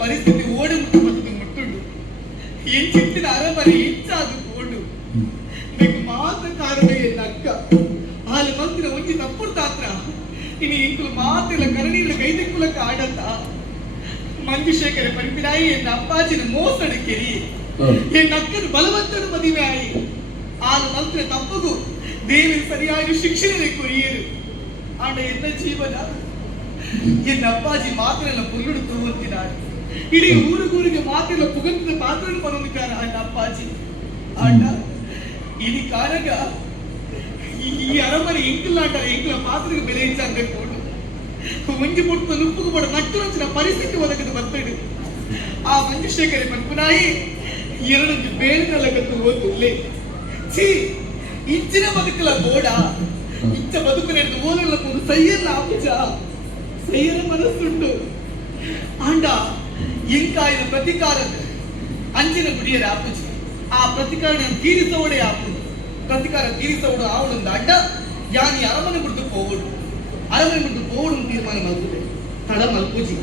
పరిస్థితి ఓడిముట్టు ముట్టుడు ఏం చెప్పిన అరమరి ఇచ్చాదుకోడు నీకు మాత కారణమే నక్క వాళ్ళ మంత్రి వచ్చి తప్పుడు తాత్ర ఇని ఇంకులు మాతల కరణీల కైదిక్కులకు ఆడత ಮಂಜುಶೇಖರ ಪಂಪಿನಾಯಿ ಎನ್ನ ಅಪ್ಪಾಜಿನ ಮೋಸಡ ಕೆರಿ ಎನ್ನ ಅಕ್ಕನ ಬಲವಂತನ ಮದುವೆ ಆಯಿ ಆಲ ಮಂತ್ರ ತಪ್ಪಗೂ ದೇವಿ ಸರಿಯಾಗಿ ಶಿಕ್ಷಣ ಕೊರಿಯರು ಆಡ ಎನ್ನ ಜೀವನ ಎನ್ನ ಅಪ್ಪಾಜಿ ಮಾತನೆಲ್ಲ ಪುಲ್ಲುಡು ತೂವಂತಿದ್ದಾರೆ ಇಡೀ ಊರಿಗೂರಿಗೆ ಮಾತೆಲ್ಲ ಪುಗಂತ ಪಾತ್ರನು ಪನೊಂದಿದ್ದಾರೆ ಅಣ್ಣ ಅಪ್ಪಾಜಿ ಅಣ್ಣ ఇది కానగా ఈ అరమని ఇంకులాంట ఇంకుల పాత్రకు బెలేయించంగకోడు మంచి పుట్టు నుప్పుకు పడ నట్టు వచ్చిన పరిస్థితి ఒదగదు బత్తడు ఆ ಮಂಜುಶೇಖರ ಪಂಪನಾಯಿ ಎರಡು ಬೇಳಿನಲಗತ್ತು ಓದುಲ್ಲೇ ಛೀ ಇಚ್ಚಿನ ಬದುಕಲ ಬೋಡ ಇಚ್ಚ ಬದುಕುನೆಂದು ಓಲలకు సయ్యర్ల ఆపుజ సయ్యర మనసుండు ఆండ ఇంకా ఇది ప్రతికారం అంచిన గుడియర ఆపుజ ಆ ಪ್ರತಿಕಾರನ ತೀರಿಸೋಡೆ ಆಪುದು ಪ್ರತಿಕಾರ ತೀರಿಸೋಡು ಆವಡುಂದ ಅಡ್ಡ ಯಾನಿ ಅರಮನೆ ಬಿಟ್ಟು ಹೋಗುಡು ಅರಮನೆ ಬಿಟ್ಟು ಹೋಗುಡು ತೀರ್ಮಾನ ಮಲ್ಪುದೆ ತಡ ಮಲ್ಪುಜಿ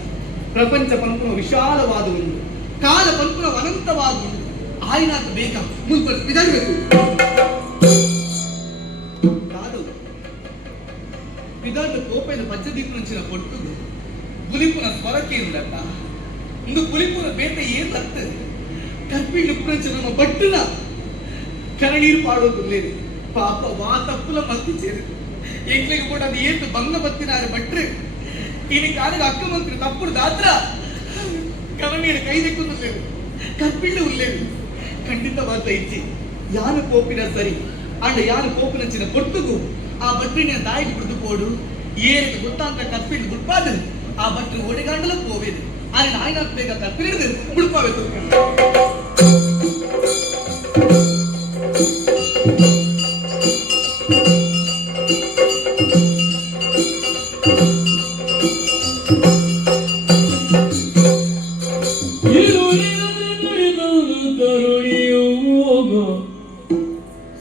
ಪ್ರಪಂಚ ಪಂಪುನ ವಿಶಾಲವಾದ ಒಂದು ಕಾಲ ಪಂಪುನ ಅನಂತವಾದ ಒಂದು ಆಯ್ನಾಕ ಬೇಗ ಮುಲ್ಪ ಬಿಡಬೇಕು ಕಾದು ಬಿದಾದ ಕೋಪೆನ ಪಚ್ಚದೀಪ నుంచిన ಕೊಟ್ಟುದು ಪುಲಿಪುನ ಸ್ವರಕ್ಕೆ ಇಲ್ಲಲ್ಲ ಒಂದು ಪುಲಿಪುನ ಬೇಟೆ ಏನ್ ಲತ್ತ కర్పీళ్ళు పురంచన బట్టున కరణీరు పాడోదుల్లేదు పాప వా తప్పుల మత్తి చేరు ఎంక్లకి కూడా అది ఏంటి బంగ బత్తినారు బట్టు ఈయన కాదు అక్క మంత్రి తప్పుడు దాత్ర కరణీరు కైదెక్కులేదు కర్పీళ్ళు ఉల్లేదు ఖండితవాత ఇచ్చి యాను కోపినా సరి అండ్ యాను కోపినచ్చిన పొట్టుకు ఆ బట్టు నేను దాయికి గుర్తుపోడు ఏరికి గుత్తాంత కర్పీళ్ళు గుర్పాదు ఆ బట్టు ఒడిగండలో పోవేది ఆయన ఆయన ಬೇಗ ಕರ್ಪಿಡಿದು ಮುಳುಪಾಬೇಕು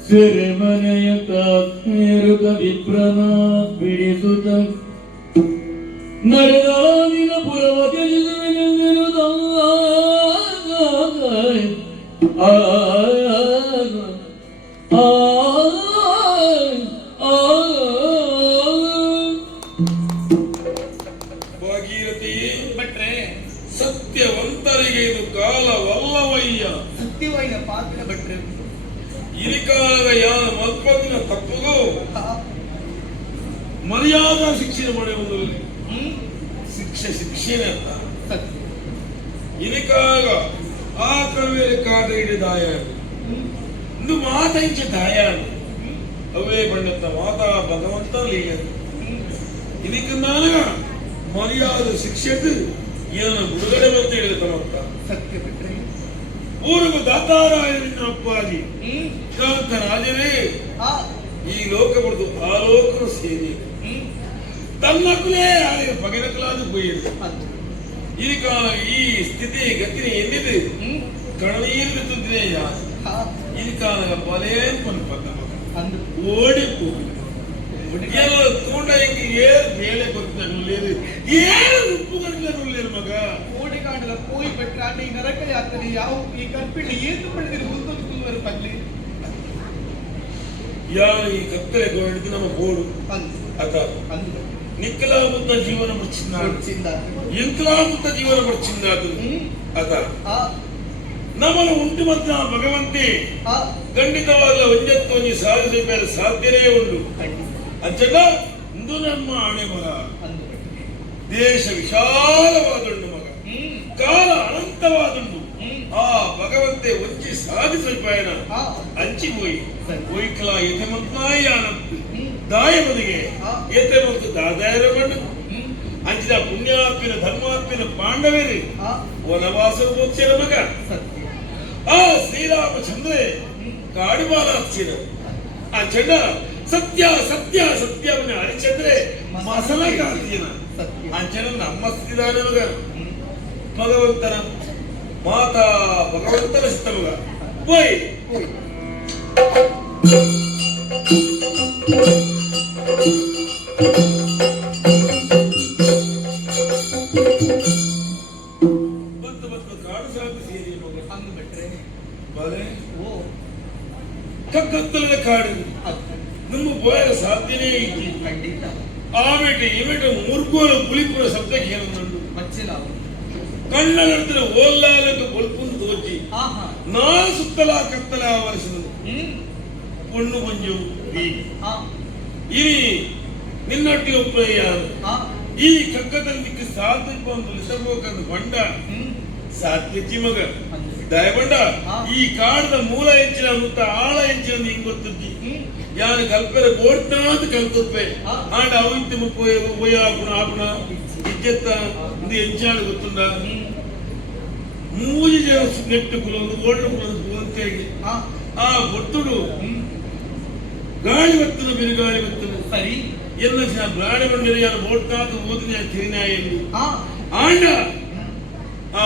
ಸೆರೆಮನೆಯ ಕಾಶ್ಮೀರದ ವಿಪ್ರನ ಬಿಡಿಸುತ್ತ ನಡೆದಾದಿನ ಪುರವತಿ ಭಾಗೀರಥಿ ಭಟ್ರೆ ಸತ್ಯವಂತರಿಗೆ ಇದು ಕಾಲವಲ್ಲವಯ್ಯ ಸತ್ಯವಯ್ಯ ಪಾತ್ರ ಭಟ್ರೆ ಈ ಕಾಲದ ಯಾನ ಮಲ್ಪದಿನ ತಪ್ಪುಗೂ ಮರ್ಯಾದಾ ಶಿಕ್ಷೆ ಮಾಡುವುದಿಲ್ಲ ಶಿಕ್ಷೆನೇ ಅಂತ ಇದಕ್ಕಾಗ ಆ ಕವಿಯಲ್ಲಿ ಕಾದ ಹಿಡಿದಾಯ ಇಂದು ಮಾತಂಚ ದಾಯಾನು ಅವೇ ಬಣ್ಣತ್ತ ಮಾತಾ ಭಗವಂತ ಲೀಗ ಇದಕ್ಕೆ ನಾನಗ ಮರ್ಯಾದ ಶಿಕ್ಷೆದು ಏನು ಬಿಡುಗಡೆ ಬಂತ ಹೇಳಿದ ತಮ್ಮತ್ತ ಸತ್ಯ ಬಿಟ್ರೆ ಪೂರ್ವ ದಾತಾರಾಯನ ಅಪ್ಪಾಜಿ ಶಾಂತ ರಾಜರೇ ಈ ಲೋಕ ಬಿಡ್ದು ಆ ಲೋಕನು ಸೇರಿ ತನ್ನಕ್ಕಲೇ ಆಳಿದ ಪಗೆನಕಲಾದ ಪೋಯಿದೆ ಈ ಕಾಲ ಈ ಸ್ಥಿತಿ ಗತಿನಿ ಎಲ್ಲಿದೆ ಕಣನೀರು ತುಂದಿದೆ ಈ ಕಾಲ ಬಲೇನ್ ಪನ್ಪದ ಓಡಿ ಎಲ್ಲ ತೂಂಡ ಹಿಂಗೆ ಏರ್ ಬೇಳೆ ಗೊತ್ತಿಲ್ಲ ಏನು ಉಪ್ಪು ಗಂಟಲು ಮಗ ಓಡಿ ಕಾಂಡಲ ಪೋಯಿ ಬೆಟ್ಟ ಈ ನರಕಲಿ ಆಗ್ತದೆ ಯಾವ ಈ ಕರ್ಪಿಳ್ಳಿ ಏನು ಬೆಳೆದಿರಿ ಮುಂದೊಂದು ಪಲ್ಲಿ ಯಾವ ಈ ಕತ್ತಲೆ ಗೋಡಿದ್ದು ನಮ್ಮ ಬೋಡು ಅತ నిక్కలాముద్ద జీవనం వచ్చిందాడు వచ్చిందాడు ఇంకలాముద్ద జీవనం వచ్చిందాడు ಅದ ಆ ನಮ್ಮನ್ನು ಉಂಟು ಮಧ್ಯ ಭಗವಂತೆ ಆ ಖಂಡಿತವಾಗಲ ಒಂಜತ್ತೊಂಜಿ ಸಾಧಿಸಬೇಕಾದ ಸಾಧ್ಯನೇ ಉಂಟು ಖಂಡಿತ ಅಂಚಗ ಇಂದು ನಮ್ಮ ಆಣೆ ಮಗ ಅಂದು ದೇಶ ವಿಶಾಲವಾದುಂಡು ಮಗ ಕಾಲ ಅನಂತವಾದುಂಡು ಆ ಭಗವಂತೆ ಒಂಚಿ ಸಾಧಿಸಲ್ಪಾಯನ ಆ ಅಂಚಿపోయి ಸರಿ. ಒಯ್ಕಲ ಯಥಮತ್ನಾಯ ಅನಂತು ದಾಯಮನಿಗೆ ಯಥಮತ್ತು ದಾದಾಯರಗೊಂಡು ಅಂಚಿದ ಪುಣ್ಯಾತ್ಮಿನ ಧರ್ಮಾತ್ಮಿನ ಪಾಂಡವೇರಿ ಆ ವನವಾಸ ಹೋಗ್ತಿರ ಮಗ ಸತ್ಯ ಆ ಶ್ರೀರಾಮಚಂದ್ರ ಕಾಡುಬಾಲ ಹಚ್ಚಿದ ಆ ಚಂಡ ಸತ್ಯ ಸತ್ಯ ಸತ್ಯವನ್ನ ಹರಿಚಂದ್ರೆ ಮಸಲ ಕಾಂತಿನ ಸತ್ಯ ಆ ಜನ ನಮ್ಮ ಸ್ಥಿತಿದಾನ ಮಗ ಭಗವಂತನ ಮಾತಾ ಭಗವಂತನ ಸಿದ್ಧ ಮಗ ಹೋಯ್ ಹೋಯ್ ಬತ್ತು ಬತ್ತು ಕಾಡು ಸಾಕು ಸೇರಿ ಮಗ ಅಂದು ಬಿಟ್ರೆ ಬಲೆ ಓ ಕಕ್ಕತ್ತಲದ ಕಾಡು ಅದು ನಮ್ಮ ಬೋಯರ ಸಾಧ್ಯನೇ ಇತ್ತು ಖಂಡಿತ ಆಮೇಲೆ ಇಮೇಟ ಮೂರ್ಕೋಲು ಪುಲಿಪುರ ಶಬ್ದ ಕೇಳುന്നുണ്ട് ಮಚ್ಚಿಲಾವು ಕಣ್ಣ ನಂತರ ಓಲ್ಲಾಲಕ್ಕೆ ಬಲ್ಪುಂದು ತೋಚಿ ಆಹಾ ನಾನು ಸುತ್ತಲ ಕತ್ತಲ ಆವರಿಸಿದನು பொண்ணு கொஞ்சம் ಆ ಇನಿ ನಿನ್ನೊಟ್ಟಿಗೆ ಒಪ್ಪಯ್ಯ ಆ ಈ ಕಕ್ಕದಲ್ಲಿ ಸಾಧ್ಯ ಒಂದು ಲಿಸಬೋಕಂದು ಬಂಡ ಸಾಧ್ಯಜಿ ಮಗ ಅಂದು ದಯಬಂಡ ಹಾ. ಈ ಕಾಡದ ಮೂಲ ಹೆಂಚಿನ ಮುತ್ತ ಆಳ ಹೆಂಚಿನ ಹಿಂಗ್ ಗೊತ್ತಜ್ಜಿ ಯಾನು ಕಲ್ಪರೆ ಬೋಟ್ನಾದ ಕಲ್ತೊಪ್ಪೆ ಹಾ. ಆಂಡ ಅವಿತ್ತಿ ಮುಪ್ಪಯ್ಯ ಆಪುಣ ಇಜ್ಜೆತ್ತ ಇದು ಹೆಂಚಾಡು ಗೊತ್ತುಂಡ ಮೂಜಿ ಜನ ನೆಟ್ಟು ಕುಲೊಂದು ಓಡ್ಲು ಕುಲೊಂದು ಅಂತೇಳಿ ಆ ಆ ಬೊತ್ತುಡು ಗಾಳಿ ಬತ್ತನ ಬಿರುಗಾಳಿ ಬತ್ತನ ಸರಿ ಎಲ್ಲ ಜನ ಗಾಳಿ ಬಂದಿರಿ ಯಾರು ಬೋಟ್ನಾದ ಓದಿನ ತಿರಿನಾಯಲ್ಲಿ ಆ ಆಂಡ ಆ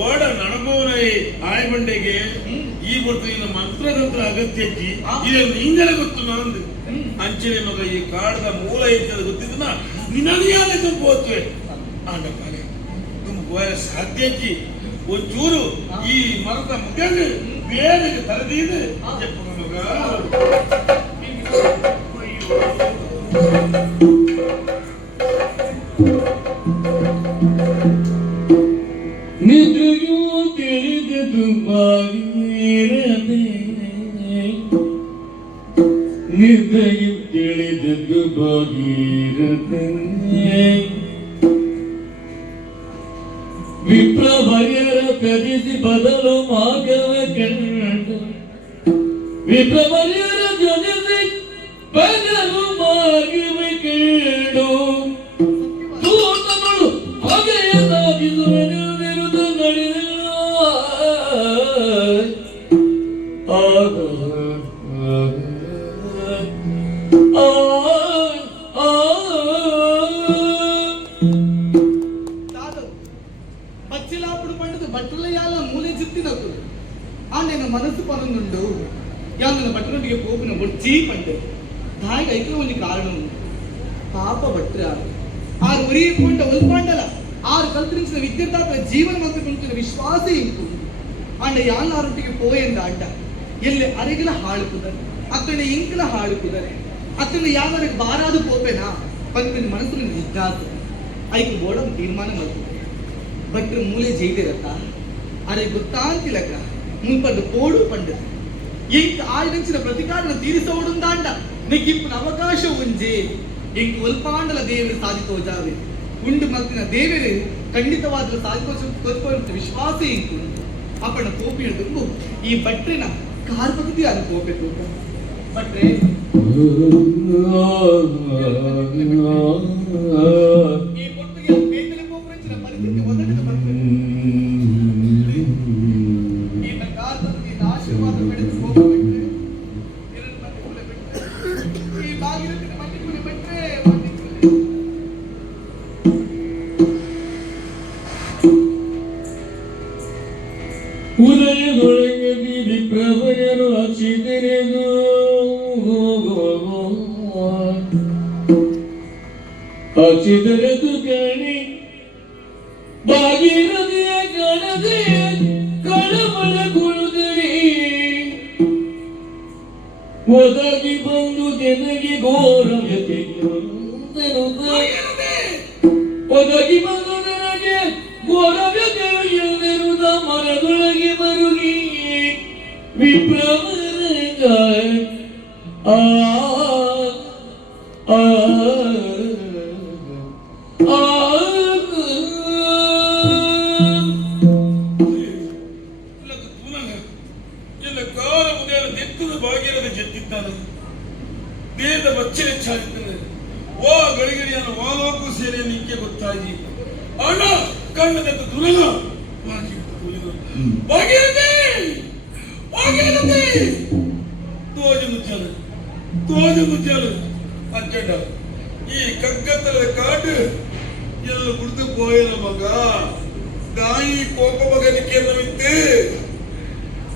ಓಡ ನಡಬೋನ ಆಯಬಂಡೆಗೆ ಈ ಬರ್ತುವಿನ ಮಂತ್ರತಂತ್ರ ಅಗತ್ಯ ಇದನ್ನು ನಿಂಗಲೇ ಗೊತ್ತು ನಂದು ಅಂಚನೆ ಮಗ ಈ ಕಾಡದ ಮೂಲ ಇದ್ದದ ಗೊತ್ತಿದ್ದನ ನಿನಗೆ ತುಂಬೋತ್ವೆ ಆಂಡ ಕಾಲೆ ತುಂಬ ಸಾಧ್ಯ ಒಂಚೂರು ಈ ಮರದ ಮುಖಂಡು ಬೇರೆ ತರದೀದು ಮಗ ನಿಜಗೂ ತಿಳಿದದು ಬಾಗಿರದೆ ನಿಜಗೂ ತಿಳಿದದ್ದು ಬಾಗಿರದೆ ವಿಪ್ರಭಯರ ಕರೆಸಿ ಬದಲು ಮಾರ್ಗವ ಕಂಡು ವಿಪ್ರಭಯರ ಜೊತೆ ಬದಲು ಮಾರ್ಗವ ಕಂಡು ದೂತಗಳು ಹೊಗೆಯ ಸಾಗಿಸುವುದು ನಡೆದ దాదాపు పచ్చిలాపుడు పండుగ బట్టల యాల మూలే చిత్తినకు ఆ నేను మనసు పనుండు యాన బట్టలొಟ್ಟಿಗೆ పోಪಿನ ಒಜ್ಜಿ ಪಂಡೆ ದಾಯಿಗ ಐಕ್ಲ ಒಂದು ಕಾರಣ ಉಂಟು ಪಾಪ ಭಟ್ರ ಆರು ಉರಿಯಕೊಂಡ ಒಲ್ಪಾಂಡಲ ಆರು ಕಲ್ತರಿಂచిన ವಿದ್ಯಾರ್ಥಿಗಳ ಜೀವನ ಮತ್ತು ಕುಂತಿನ ವಿಶ್ವಾಸ ಇಂಟು ಅಂಡ ಯಾನೊಟ್ಟಿಗೆ ಪೋಯಂದ ಅಡ್ಡ ಎಲ್ಲಿ ಅರೆಗಿಲ ಹಾಳುಕುದರೆ ಅತ್ತನೆ ಇಂಕಲ ಹಾಳುಕುದರೆ ಅತ್ತನೆ ಯಾವರಿಗೆ ಬಾರಾದು ಪೋಪೆನಾ ಪಂಪಿನ ಮನಸ್ಸಿನ ಜಿಜ್ಞಾಸ ಐಕು ಬೋಡಂ ತೀರ್ಮಾನ ಮಾಡ್ತಾರೆ ಭಟ್ರ ಮೂಲೆ ಜೈದಿರತ್ತ ಅರೆ ಗೊತ್ತಾಂತಿಲಕ ಮುನ್ಪಂಡು ಕೋಡು ಪಂಡು ಇಂಕ ಆಯ್ದಂಚಿನ ಪ್ರತಿಕಾರನ ತೀರಿಸೋಡುಂದಾಂಡ ನಿಕ್ಕಿಪ್ಪನ ಅವಕಾಶ ಉಂಜೆ ಇಂಕ ಒಲ್ಪಾಂಡಲ ದೇವರು ಸಾಧಿತೋ ಜಾವೆ ಉಂಡು ಮಲ್ತಿನ ದೇವರು ಖಂಡಿತವಾದ ಸಾಧಿತ ವಿಶ್ವಾಸ ಇಂಕು ಅಪ್ಪನ ಕೋಪಿನ ತುಂಬು ಈ ಭಟ್ರಿನ ಕಾರ್ಪಕತಿ ಅದು ಕೋಪೆ ತೂಕ ಭಟ್ರೆ ಈ ಕೊಟ್ಟಿಗೆ ಬೇತಲೆ ಕೋಪರಂಚಿನ ಪರಿಸ್ಥಿತಿ ಒದಗಿದ ಬರ್ತದೆ ಈತ ಕಾರ್ಪಕತಿ ಆಶೀರ್ವಾದ ಪಡೆದು ಕೋಪ ಬಿಟ್ಟರೆ ಎರಡು ಮಂದಿ ಕುಲೆ ಬಿಟ್ಟರೆ ಈ ಬಾಗಿಲತ್ತಿನ ಮಂದಿ ಕುಲೆ ಬಿಟ್ಟರೆ ಮಂದಿ ಕುಲೆ ಉದಯದೊಳಗದಿ ವಿಪ್ರಭಯರು ಹಚ್ಚಿದೆರೆದು ಹಚ್ಚಿದರೆದು ಕಣಿ ಭಾಗೀರಥಿಯ ಕಣದೆ ಕಳವಳ ಕುಳಿದರಿ ಒದಗಿ ಬಂದು ಜನಗೆ ಘೋರ ವ್ಯಥೆಗೆ ಭಾಗೀರಥಿ! ಒದಗಿ ಬಂದು ನನಗೆ ಘೋರವ್ಯತೆಯು ಇಲ್ಲದಿರುವುದ ಮನದೊಳಗೆ ಮರುಗಿ ವಿಭ್ರಮರಂಗ ಆ ಆ ಆ ಎಲ್ಲ ಕಾಲ ಮುಗಿಯಲು ನೆತ್ತದ ಭಾಗ್ಯದ ಜೆತ್ತಿದ್ದಾನೆ ದೇಹದ ಬಚ್ಚೆ ಹೆಚ್ಚಾಗಿದ್ದಾನೆ ವಾ ಗಳಿಗಡಿಯನ್ನು ವಾಲೋಕು ಸೇರಿ ನಿಂಗೆ ಗೊತ್ತಾಗಿ ಅಣ್ಣ ಕಣ್ಣದೆತ್ತು ದುರಗ ಭಾಗ್ಯರಥಿ ಭಾಗ್ಯರಥಿ ತೋಜ ಮುಚ್ಚಾಲು ಅಜ್ಜಂಡ ಈ ಕಗ್ಗತ್ತಲದ ಕಾಡು ಎಲ್ಲ ಬಿಡ್ದು ಪೋಯನ ಮಗ ಗಾಯಿ ಕೋಪ ಮಗನಿಕೆ ನವಿತ್ತೆ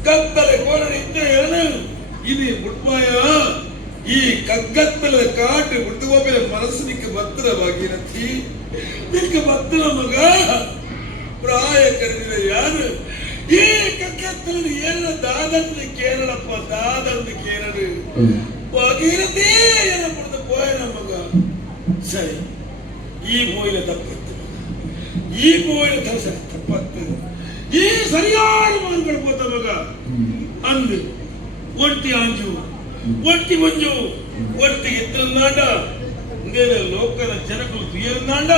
ಕತ್ತಲೆ ಕೋರಡಿದ್ದೆ ಏನು ಇದು ಬುಡ್ಪಾಯ ಈ ಕಗ್ಗತ್ತಲದ ಕಾಡು ಬಿಡ್ದು ಹೋಗ್ಬೇಡ ಮನಸ್ಸಿನಿಕ್ಕೆ ಬತ್ತದ ಭಾಗೀರಥಿ ನಿನಗೆ ಬತ್ತನ ಮಗ ಪ್ರಾಯ ಕರೆದಿದ ಯಾರು ಈ ಕಗ್ಗತ್ತಲದ ಏನ ದಾದಂದು ಕೇರಳಪ್ಪ ದಾದಂದು ಕೇರಳು ಭಾಗೀರಥಿ ಏನ ಬಿಡ್ದು ಪೋಯನ ಮಗ ಸರಿ ಈ ಬೋಯಿನ ತಪ್ಪತ್ತು ಈ ಬೋಯಿನ ತಪ್ಪತ್ತು ಈ ಸರಿಯಾದ ಮಾತುಗಳು పోత ಮಗ ಅಂದು ಒಟ್ಟಿ ಆಂಜು ಒಟ್ಟಿ ಮಂಜು ಒಟ್ಟಿಗೆ ಎತ್ತಂದಾಂಡ ಇಂದೇನ ಲೋಕದ ಜನಗಳು ತುಯ್ಯಂದಾಂಡ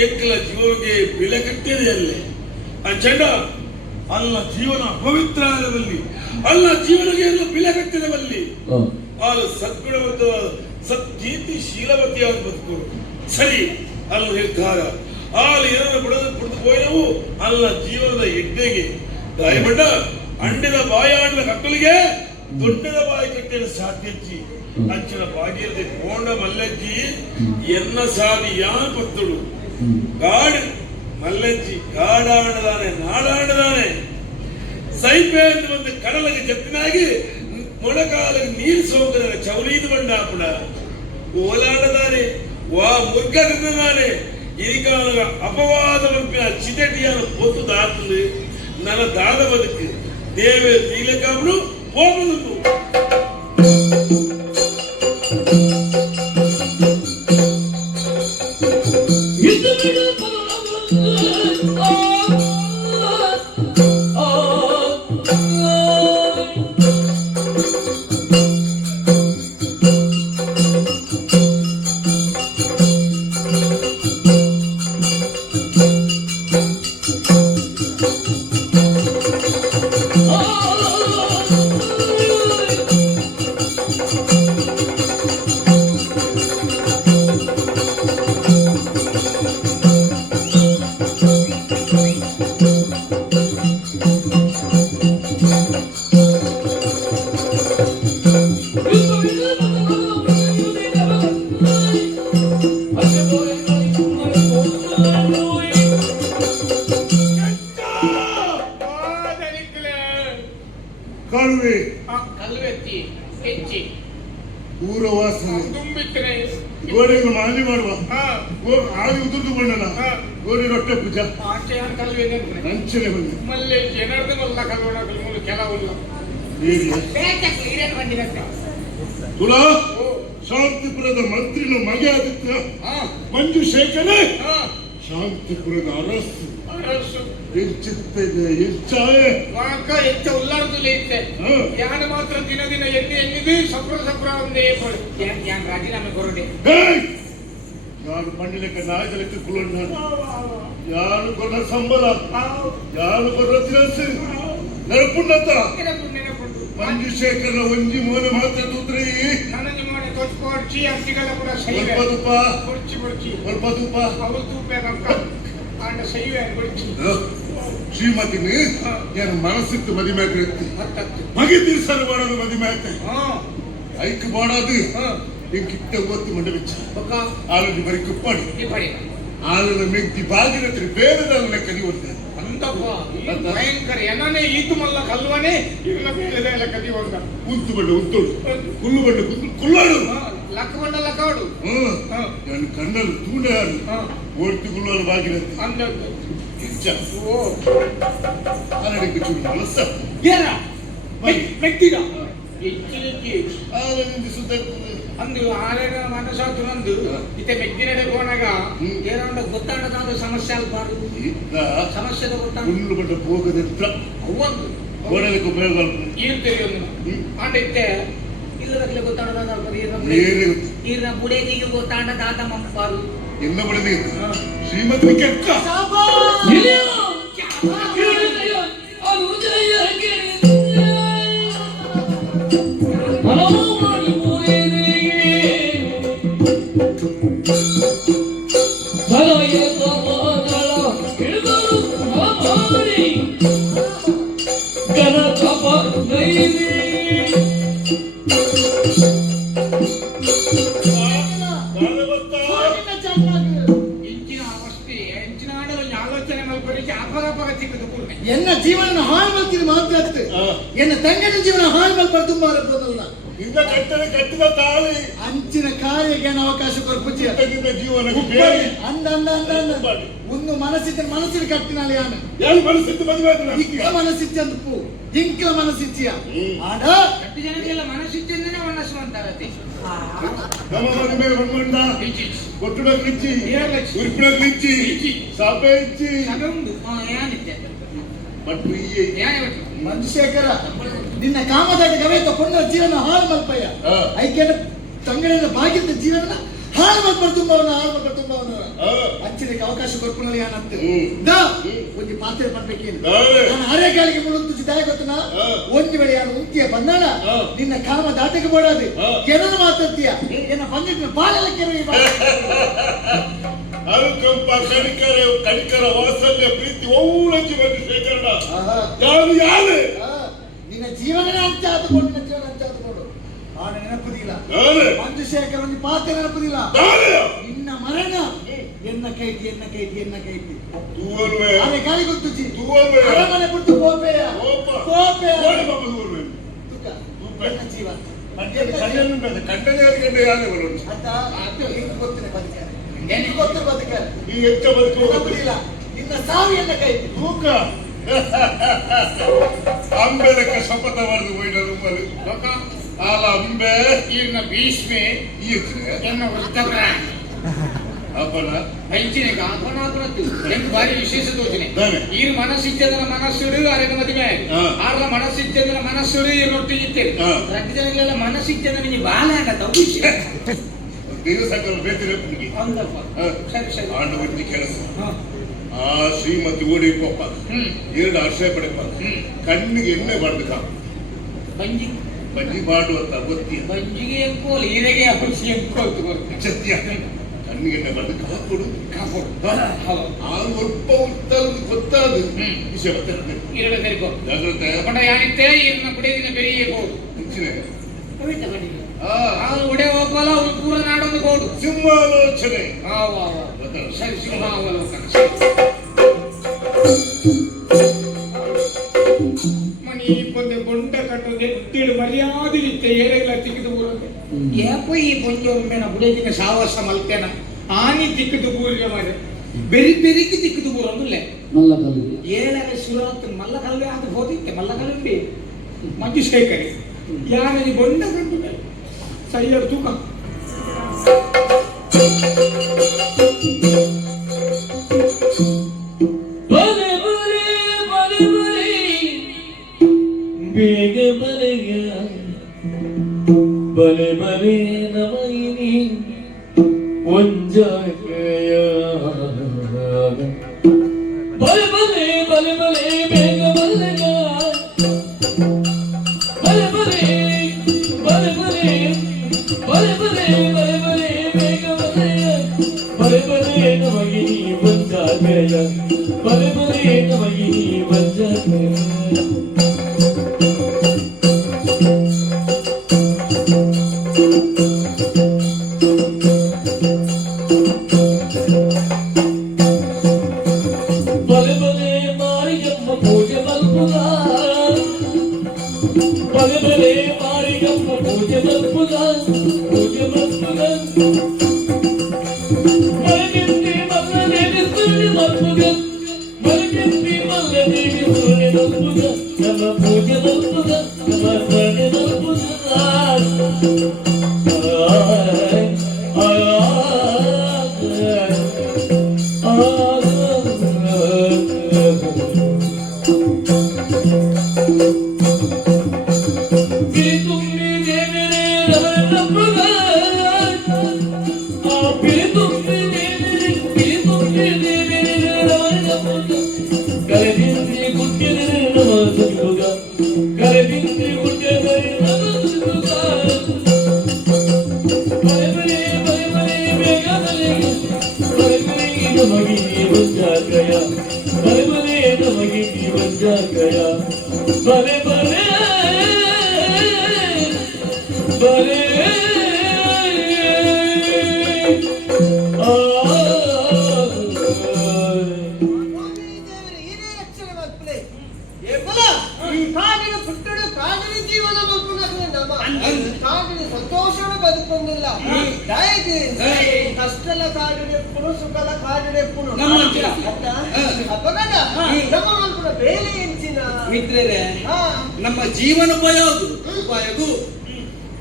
ಏಕಲ ಜೀವನಿಗೆ ಬೆಲೆ ಕಟ್ಟಿದೆ ಅಲ್ಲೇ ಅಂಚಂಡ ಅಲ್ಲ ಜೀವನ ಪವಿತ್ರ ಆಗದಲ್ಲಿ ಅಲ್ಲ ಜೀವನಿಗೆ ಎಲ್ಲ ಬೆಲೆ ಕಟ್ಟಿದವಲ್ಲಿ ಆಳು ಸದ್ಗುಣವಂತವಾದ ಸತ್ಕೀರ್ತಿ ಶೀಲವತಿಯಾದ ಬದುಕು ಸರಿ ಅಲ್ಲ ನಿರ್ಧಾರ ಆಳು ಏನನ್ನು ಬಿಡದು ಹೋಯಿನವು ಅಲ್ಲ ಜೀವನದ ಎಡ್ಡೆಗೆ ದಾಯಮಂಡ ಅಂಡಿದ ಬಾಯಾಡಿದ ಕಟ್ಟಲಿಗೆ ದೊಡ್ಡದ ಬಾಯಿ ಕಟ್ಟಿದ ಸಾಧ್ಯಜ್ಜಿ ಅಂಚಿನ ಭಾಗ್ಯದ ಕೋಂಡ ಮಲ್ಲಜ್ಜಿ ಎನ್ನ ಸಾದಿ ಯಾನ್ ಪತ್ತುಡು ಕಾಡು ಮಲ್ಲಜ್ಜಿ ಕಾಡಾಡದಾನೆ ನಾಡಾಡದಾನೆ ಸೈಪೆ ಎಂದು ಬಂದು ಕಡಲಿಗೆ ಜಪ್ಪಿನಾಗಿ ಮೊಳಕಾಲಿಗೆ ನೀರು ಸೋಕದ ಚೌಲೀದು ಬಂಡಾಪುಡ ಓಲಾಡದಾನೆ ವಾ ಮುರ್ಗದಾನೆ ಇದಕ್ಕಾಗ ಅಪವಾದ ಬಂಪಿನ ಚಿತಟಿಯನ್ನು పొత్తు దాటుతుంది ನನ್ನ ದಾದ ಬದುಕು ದೇವೇ ನೀಲಕಾಮನು ಹೋಗುವುದು ಕಾಲುವೆ ಕಲ್ವೆತ್ತಿ ಹೆಚ್ಚಿ ಊರ ವಾಸನೆ ತುಂಬಿತ್ತನೆ ಗೋಡೆಗೆ ಮಾಲಿ ಮಾಡುವ ಆಗಿ ಉದುರ್ದು ಬಣ್ಣನ ಹಾ. ಗೋಡೆ ರೊಟ್ಟೆ ಪೂಜಾ ಆಚೆಯಾನ್ ಕಲ್ವೆ ನೆನ್ಪನೆ ನಂಚನೆ ಬಂದೆ ಮಲ್ಲೆ ಜನರ್ದ ಮಲ್ಲ ಕಲ್ವಡಗಳು ಮೂಲ ಕೆಲವುಲ್ಲ ಹೇಗೆ ಬೇಕಕ್ಕೆ ಹಿರಿಯರು ಬಂದಿರತ್ತೆ ತುಲಾ ಓ ಶಾಂತಿಪುರದ ಮಂತ್ರಿನ ಮಗೆ ಆದಿತ್ಯ ಹಾ ಮಂಜು ಶೇಖರೇ ಹಾ ಶಾಂತಿಪುರದ ಅರಸು ಅರಸು ಹೆಚ್ಚುತ್ತಿದೆ ಹೆಚ್ಚಾಯೆ ವಾಕ ಹೆಚ್ಚ ಉಲ್ಲಾರದಲ್ಲಿ ಇತ್ತೆ ಹಾ. ಯಾನ ಮಾತ್ರ ದಿನ ದಿನ ಎನ್ನಿದು ಸಪ್ರ ಒಂದೇ ಯಾನ್ ರಾಜೀನಾಮೆ ಕೊರಡೆ ಏಯ್! ಯಾರು ಪಂಡಿಲಕ್ಕೆ ನಾಯಕಲಕ್ಕೆ ಕುಲಣ್ಣ ಯಾರು ಕೊರ ಸಂಬಳ ಯಾರು ಕೊರ ದಿನಸು ನೆನಪುಣ್ಣತ್ತ ನೆನಪುಂಟು ಮಂಜು ಶೇಖರನ ಒಂಜಿ ಮೋನ ಮಾತ್ರ ತೂತ್ರಿ ನನ್ನ ನಿಮ್ಮನೆ ತೊಚ್ಕೊಡ್ಚಿ ಅಂತಿಗಳ ಕೂಡ ಸೈವೆ ಸ್ವಲ್ಪ ತುಪ್ಪ ಕೊಡ್ಚಿ ಕೊಡ್ಚಿ ಸ್ವಲ್ಪ ತುಪ್ಪ ಅವಳು ತೂಪೇನಕ್ಕ ಆಂಡ ಸೈವೆ ಕೊಡ್ಚಿ ಶ್ರೀಮತಿನಿ ಏನು ಮನಸ್ಸಿತ್ತು ಮದುವೆ ಆಗ್ರತಿ ಹತ್ತತ್ತು ಮಗೆ ತೀರ್ಸಲು ಮಾಡೋದು ಮದುವೆ ಆಗ್ತದೆ ಹಾ ಐಕ್ ಮಾಡೋದು ಹಾ ಇಂಕಿಟ್ಟ ಒತ್ತು ಮಂಡ ಬಿಚ್ಚ ಬೊಕ್ಕ ಆಲಲ್ಲಿ ಬರೀ ಕುಪ್ಪಡಿ ಇಪ್ಪಡಿ ಆಲನ ಮೆಗ್ದಿ ಬಾಗಿಲತ್ರಿ ಬೇರೆದಲ್ಲ ಕಲಿಯುವಂತೆ ಅಂತಪ್ಪ ಈ ಭಯಂಕರ ಏನನೇ ಈತು ಮಲ್ಲ ಕಲ್ವನೆ ಇಲ್ಲ ಬೇರೆ ಕದಿ ಹೋಗ ಕುಂತು ಬಂಡ ಉತ್ತೋಡು ಕುಲ್ಲು ಬಂಡ ಕುಲ್ಲಾಡು ಲಕ್ಕಬಂಡ ಲಕ್ಕಾಡು ನಾನು ಕಣ್ಣಲ್ಲಿ ತೂಂಡಾರು ಓಡ್ತು ಕುಲ್ಲೋಲು ಬಾಗಿಲತ್ತಿ ಅಂದದ್ದು ಹೆಚ್ಚ ಓ ಆಲಡಿಗೆ ಚೂರು ಮನಸ್ಸ ಏನ ಮೆಕ್ತಿಗ ಹೆಚ್ಚಿಗೆ ಆಲನಿಂದ ಸುತ್ತ ಅಂದು ಆರೇಗ ಮನಸ್ಸಾತು ನಂದು ಇತ್ತೆ ಮೆಗ್ಗಿನಡೆ ಹೋನಾಗ ಏನಂಡ ಗೊತ್ತಾಂಡದ ಸಮಸ್ಯೆ ಅಲ್ಪಾರು ಸಮಸ್ಯೆದ ಗೊತ್ತಾಂಡ ಫುಲ್ ಬಟ್ಟ ಹೋಗದಿತ್ರ ಅವ್ವಂದು ಓಡಲಿಕ್ಕೆ ಉಪಯೋಗ ಇರ್ತೇವೆ ಒಂದು ಅಂಡಿತ್ತೆ ಇಲ್ಲದಕ್ಕೆ ಗೊತ್ತಾಂಡದ ಈರ್ನ ಬುಡೇದಿಗೆ ಗೊತ್ತಾಂಡ ದಾತ ಮಪ್ಪಾರು ಎಲ್ಲ ಬಡದಿ ಶ್ರೀಮತಿ ಕೆಟ್ಟ ಎನ್ನ ಜೀವನ ಹಾಳು ಮಾಡ್ತೀನಿ ಮಾತ್ರ ಎನ್ನ ತಂಗನ ಜೀವನ ಹಾಳು ಮಾಡ್ಬಾರ್ದು ತುಂಬಾ ಇಂದ ಕಟ್ಟಡ ಕಟ್ಟಿದ ತಾಳಿ ಅಂಚಿನ ಕಾರ್ಯಕ್ಕೆ ಅವಕಾಶ ಕೊರ್ಪುಚ್ಚಿ ಜೀವನ ಅಂದ ಅಂದ ಅಂದ ಅಂದ ಒಂದು ಮನಸ್ಸಿನ ಕಟ್ಟಿನಲ್ಲಿ ಯಾನು ಯಾರು ಮನಸ್ಸಿತ್ತು ಮದುವೆ ಇಂಕ ಮನಸ್ಸಿಚ್ಚ ಅಂತ ಪೂ ಇಂಕ ಮನಸ್ಸಿಚ್ಚಿಯ ಆಡ ಹತ್ತು ಜನಕ್ಕೆಲ್ಲ ಮನಸ್ಸಿಚ್ಚಂದ್ರೆ ಮನಸ್ಸು ಅಂತಾರತ್ತೆ ನಮ್ಮ ಮನೆ ಮೇಲೆ ಬಂದ್ಕೊಂಡ ಕೊಟ್ಟುಡಕ್ ನಿಚ್ಚಿ ಉರುಪಿಡಕ್ ನಿಚ್ಚಿ ಸಾಪೆ ಇಚ್ಚಿ ಅದೊಂದು ಏನಿತ್ತೆ ಬಟ್ಟು ಮಂಜುಶೇಖರ ನಿನ್ನ ಕಾಮದಾಟ ಗವೇತ ಕೊಂಡ ಜೀವನ ಹಾಳು ಮಲ್ಪಯ್ಯ ಐಕ್ಯನ ತಂಗಡಿನ ಭಾಗ್ಯದ ಜೀವನ ಹಾಳು ಮಲ್ಪರು ತುಂಬವನ ಅಂಚಿನಕ್ಕೆ ಅವಕಾಶ ಕೊಡ್ಕೊಂಡು ಏನಂತ ಒಂದು ಪಾತ್ರೆ ಮಾಡ್ಬೇಕೇನು ನಾನು ಅರೆಗಾಲಿಗೆ ಮುಳುಂತು ದಯ ಗೊತ್ತನ ಒಂದು ವೇಳೆ ಯಾರು ಉಂತಿಯ ಬಂದಾಳ ನಿನ್ನ ಕಾಮ ದಾಟಕ್ಕೆ ಬೋಡಾದು ಏನನ್ನು ಮಾತಾಡ್ತೀಯ ಏನ ಬಂದಿಟ್ಟು ಬಾಳೆಲ್ಲ ಕೆರವಿ ಅನುಕಂಪ ಕಣಿಕರ ವಾತ್ಸಲ್ಯ ಪ್ರೀತಿ ಒಳ್ಳೆ ಬಂದು ಶೇಖರಣ ಯಾರು ಯಾರು ನಿನ್ನ ಜೀವನ ಅಂಚ ಆತುಕೊಂಡು ನಿನ್ನ ಜೀವನ ಅಂಚ ಆತುಕೊಂಡು ಆನ ನೆನಪುದಿಲ್ಲ ಮಂಜುಶೇಖರ ಒಂದು ಪಾತ್ರ ನೆನಪುದಿಲ್ಲ ನಿನ್ನ ಮರಣ ಎನ್ನ ಕೈತಿ ಅದೇ ಗಾಳಿ ಗೊತ್ತುಚಿ ಅರಮನೆ ಬಿಟ್ಟು ಕೋಪೆಯ ಎನ್ನ ಜೀವನ ಕಂಡನೆ ಯಾರೇ ಬರೋದು ಅಂತ ಹೆಂಗ್ ಗೊತ್ತಿನ ಬದುಕ ಹೆಂಗ್ ಗೊತ್ತು ಬದುಕ ಈ ಹೆಚ್ಚ ಬದುಕುವುದಿಲ್ಲ ನಿನ್ನ ಸಾವು ಎನ್ನ ಕೈತಿ ತೂಕ ಅಂಬೆಲಕ್ಕ ಶಪಥ ಬರೆದು ಹೋಯ್ದರು ಆಲ ಅಂಬೆ ಈರ್ನ ಭೀಷ್ಮೆ ಈರ್ತಿದೆ ಎನ್ನ ವೃದ್ಧರ ಅಪ್ಪನ ಹೆಂಚಿನೆಗ ಅಪನಾಪನತ್ತು ಎಂಟು ಬಾರಿ ವಿಶೇಷ ತೋಚನೆ ದಾನೆ ಈರು ಮನಸ್ಸಿಚ್ಚದರ ಮನಸ್ಸುಡು ಅರೆಗ ಮದುವೆ ಆರ್ಲ ಮನಸ್ಸಿಚ್ಚದರ ಮನಸ್ಸುಡು ಈರು ಒಟ್ಟಿಗೆ ಇತ್ತೇವೆ ರಟ್ಟು ಜನಗಳೆಲ್ಲ ಮನಸ್ಸಿಚ್ಚದ ನಿಮಗೆ ಬಾಲ ಆಟ ತಪ್ಪಿಸಿ ದೇವಸ್ಥಾನ ಬೇತಿರೆ ಪುಣಿಗೆ ಹೌದಪ್ಪ ಸರಿ ಸರಿ ಆಂಡವರಿಗೆ ಕೆಲಸ ಆ ಶ್ರೀಮತಿ ಓಡಿ ಪಪ್ಪ ಎರಡು ಆಶ್ರಯ ಪಡೆಪ ಕಣ್ಣಿಗೆ ಎಣ್ಣೆ ಬಾಡ್ದು ಬಂಜಿ ಬಜ್ಜಿ ಬಾಡುವಂತ ಗೊತ್ತಿಯ ಬಂಜಿಗೆ ಎಂಕೋಲು ಈರೆಗೆ ಹುಸಿ ಎಂಕೋಲ್ತು ಬರುತ್ತೆ ಸತ್ಯ ಕಣ್ಣಿಗೆ ಎಣ್ಣೆ ಬಾಡ್ದು ಕಾಪುಡು ಹೌದು ಒಬ್ಬ ಉತ್ತಲು ಗೊತ್ತಾದ ವಿಷಯ ಈರಡ ತೆರಿಕೋ ಜಾಗ್ರತೆ ಕೊಂಡ ಯಾನಿತ್ತೆ ಈರಿನ ಕುಡಿಯದಿನ ಬೆರಿಯೇ ಹೋದು ಮುಂಚಿನ ಅವನು ಉಡೆ ಹೋಗಲ್ಲ ಅವ್ರು ಪೂರ ನಾಡೊಂದು ಕೋಡು ಸಿಂಹಾಲೋಚನೆ ಸರಿ ಸಿಂಹಾವಲೋಕನ ಮನಿ ಕೊಂದೆ ಬೊಂಡ ಕಟ್ಟು ನೆಟ್ಟಿಡು ಮರ್ಯಾದಿಲಿತ್ತೆ ಏರೆಲ್ಲ ತಿಕ್ಕಿದು ಬೂರದೆ ಯಾಕೋ ಈ ಬೊಂಜ ಒಮ್ಮೆನ ಬುಡೇದಿನ ಸಾವಾಸ ಮಲ್ತೇನ ಆನಿ ತಿಕ್ಕಿದು ಬೂರಿಗೆ ಮಾರೆ ಬೆರಿಗೆ ತಿಕ್ಕಿದು ಬೂರೊಂದುಲ್ಲೆ ಏಳರ ಸುರಾತ್ ಮಲ್ಲಕಲ್ವೇ ಅದು ಹೋದಿತ್ತೆ ಮಲ್ಲಕಲ್ವೇ ಮಂಜುಶೇಖರಿ ಯಾರಲ್ಲಿ ಬೊಂಡ ಕಟ್ಟು ಸೈಯರ್ ತೂಕ ಬೇಗ ಬರೆಯ ಬಲೆ ನಮೈನಿ ಒಂಜಾಯ ಬಲೆ ಬೇಗ ಬಲೆಯ ಬಲೆ ನಮಗಿನಿ ಒಂಜಾಯ ಬಲೆ ನಮಗಿನಿ ಒಂಜಾಯ Mother, ನಮಗೆ ಬಂಜಾಗಯ ಬಲೆ ಬಲೆ ನಮಗೆ ಬಂಜಾಗಯ ಬಲೆ ಬಲೆ ಬಲೆ ಸಂತೋಷ ಬದುಕೊಂದಿಲ್ಲ ಕಷ್ಟಲ ಕಾಡಿನೆಪ್ಪುನು ಸುಖಲ ಕಾಡಿನೆಪ್ಪುನು ನಮ್ಮ ಹತ್ರ. ಅಪ್ಪಗಡ ನಮ್ಮ ಮಲ್ಪುನ ಬೇಲೆ ಎಂಚಿನ ಮಿತ್ರರೇ ನಮ್ಮ ಜೀವನೋಪಾಯಗೂ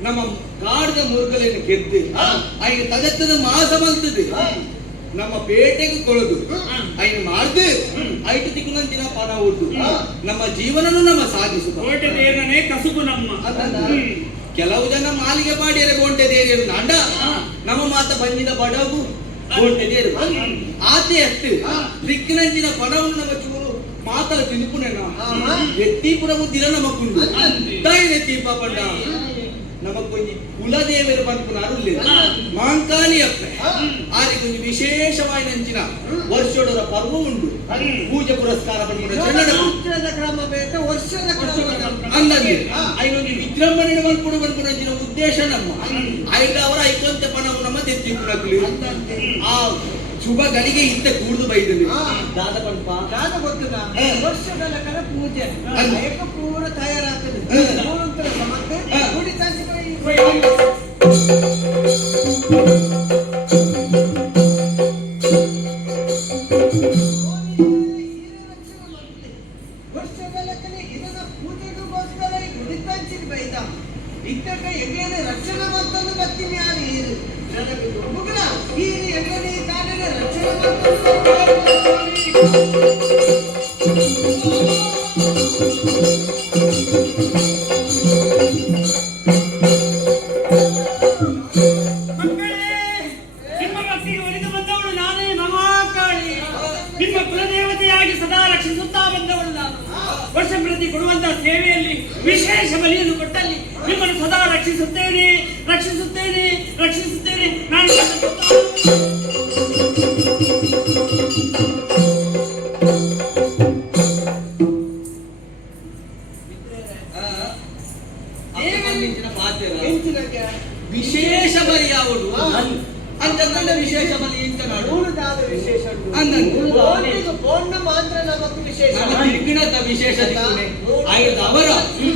ನಮ್ಮ ಕಾಡಿನ ಮುರುಗಲೆಯನ್ನು ಗೆದ್ದು ಐನು ತಗತ್ತದ ಮಾಸ ಮಲ್ತದೆ ನಮ್ಮ ಪೇಟೆಗೆ ಕೊಳದು ಐನು ಮಾಡ್ದು ಐಟು ತಿಕ್ಕುನಂಚಿನ ಪಣ ಉಡ್ದು ನಮ್ಮ ಜೀವನನು ನಮ್ಮ ಸಾಗಿಸುತ್ತ ಕೋಟೆದೇರನೇ ಕಸುಬು ನಮ್ಮ ಕೆಲವು ಜನ ಮಾಲಿಗೆ ಪಾಡಿಯರೆ ಗೋಂಟೆ ದೇರಿಯರು ನಾಂಡ ನಮ್ಮ ಮಾತ ಬಂದಿದ ಬಡಗು ಗೋಂಟೆ ದೇರು ಆತೆ ಅತ್ತು ದಿಕ್ಕಿನಂಚಿನ ಪಣವನ್ನು ನಮ್ಮ ಚೂರು ಮಾತಲ ತಿನ್ಪುನೇನ ಎತ್ತಿಪುರ ಮುದ್ದಿನ ನಮಕ್ಕುಂಡು ತಾಯಿ ಎತ್ತಿಪ್ಪ ಪಂಡ ನಮಕ್ಕೊಂದು ಕುಲದೇವರು ಬಂದ್ಪುನಾರು ಮಾಂಕಾಲಿ ಅಪ್ಪ ಆರಿಗೊಂದು ವಿಶೇಷವಾದ ವರ್ಷೋಡರ ಪರ್ವ ಉಂಡು ಪೂಜೆ ಪುರಸ್ಕಾರ ವರ್ಷದ ಕ್ರಮ ಬೇಕು ವರ್ಷದ ಹಂಗಾಗಿ ಐನೊಂದು ವಿಜೃಂಭಣೆ ಬಂದ್ಪುನಂಚಿನ ಉದ್ದೇಶ ನಮ್ಮ ಐದ ಅವರ ಐಕೊಂತ ಪಣವು ನಮ್ಮ ತೆತ್ತಿಪುರಕ್ಲಿ ಆ ಶುಭ ಗಳಿಗೆ ಇಂತ ಕೂಡ್ದು ಬೈದಲ್ಲಿ ದಾದ ಪಂಪ ದಾದ ಗೊತ್ತಿಲ್ಲ ವರ್ಷಗಳ ಕರ ಪೂಜೆ ಪೂರ ತಯಾರಾಗ್ತದೆ ಮೂರಂತರ ಸಮಕ್ಕೆ ಗುಡಿ ವರ್ಷಗಳಕ್ಕನೆ ಇದನ್ನ ಪೂಜೆಗೋಸ್ಕರ ಗುಡಿತಂಚಿನ ಬೈದ ಇದ್ದಕ್ಕ ಎಣ್ಣೆನೆ ರಕ್ಷಣೆ ಮಾಡ್ತಂದು ಬರ್ತೀನಿ ಯಾರು ಈರು ನನಗೆ ದುರ್ಮುಗಳ ಈ ಎಣ್ಣೆನೆ ಕಾಣನೆ ರಕ್ಷಣೆ ನಿಮ್ಮ ಕುಲದೇವತೆಯಾಗಿ ಸದಾ ರಕ್ಷಿಸುತ್ತಾ ಬಂದವಳು ನಾನು ವರ್ಷ ಪ್ರತಿ ಕೊಡುವಂತಹ ಸೇವೆಯಲ್ಲಿ ವಿಶೇಷ ಬಲಿಯನ್ನು ಕೊಟ್ಟಲ್ಲಿ ನಿಮ್ಮನ್ನು ಸದಾ ರಕ್ಷಿಸುತ್ತೇನೆ ರಕ್ಷಿಸುತ್ತೇನೆ ರಕ್ಷಿಸುತ್ತೇನೆ ನಾನು ವಿಶೇಷ ಬಲಿ ಯಾವುದು ಅಂತ ನನ್ನ ವಿಶೇಷ ಬಲಿ ಇಂತ ನಾಡು ವಿಶೇಷ ಪೋಣ್ಣ ಮಾತ್ರ ನಮಕ್ ವಿಶೇಷ ತಿರುಗಿಣದ ವಿಶೇಷ ಅವರ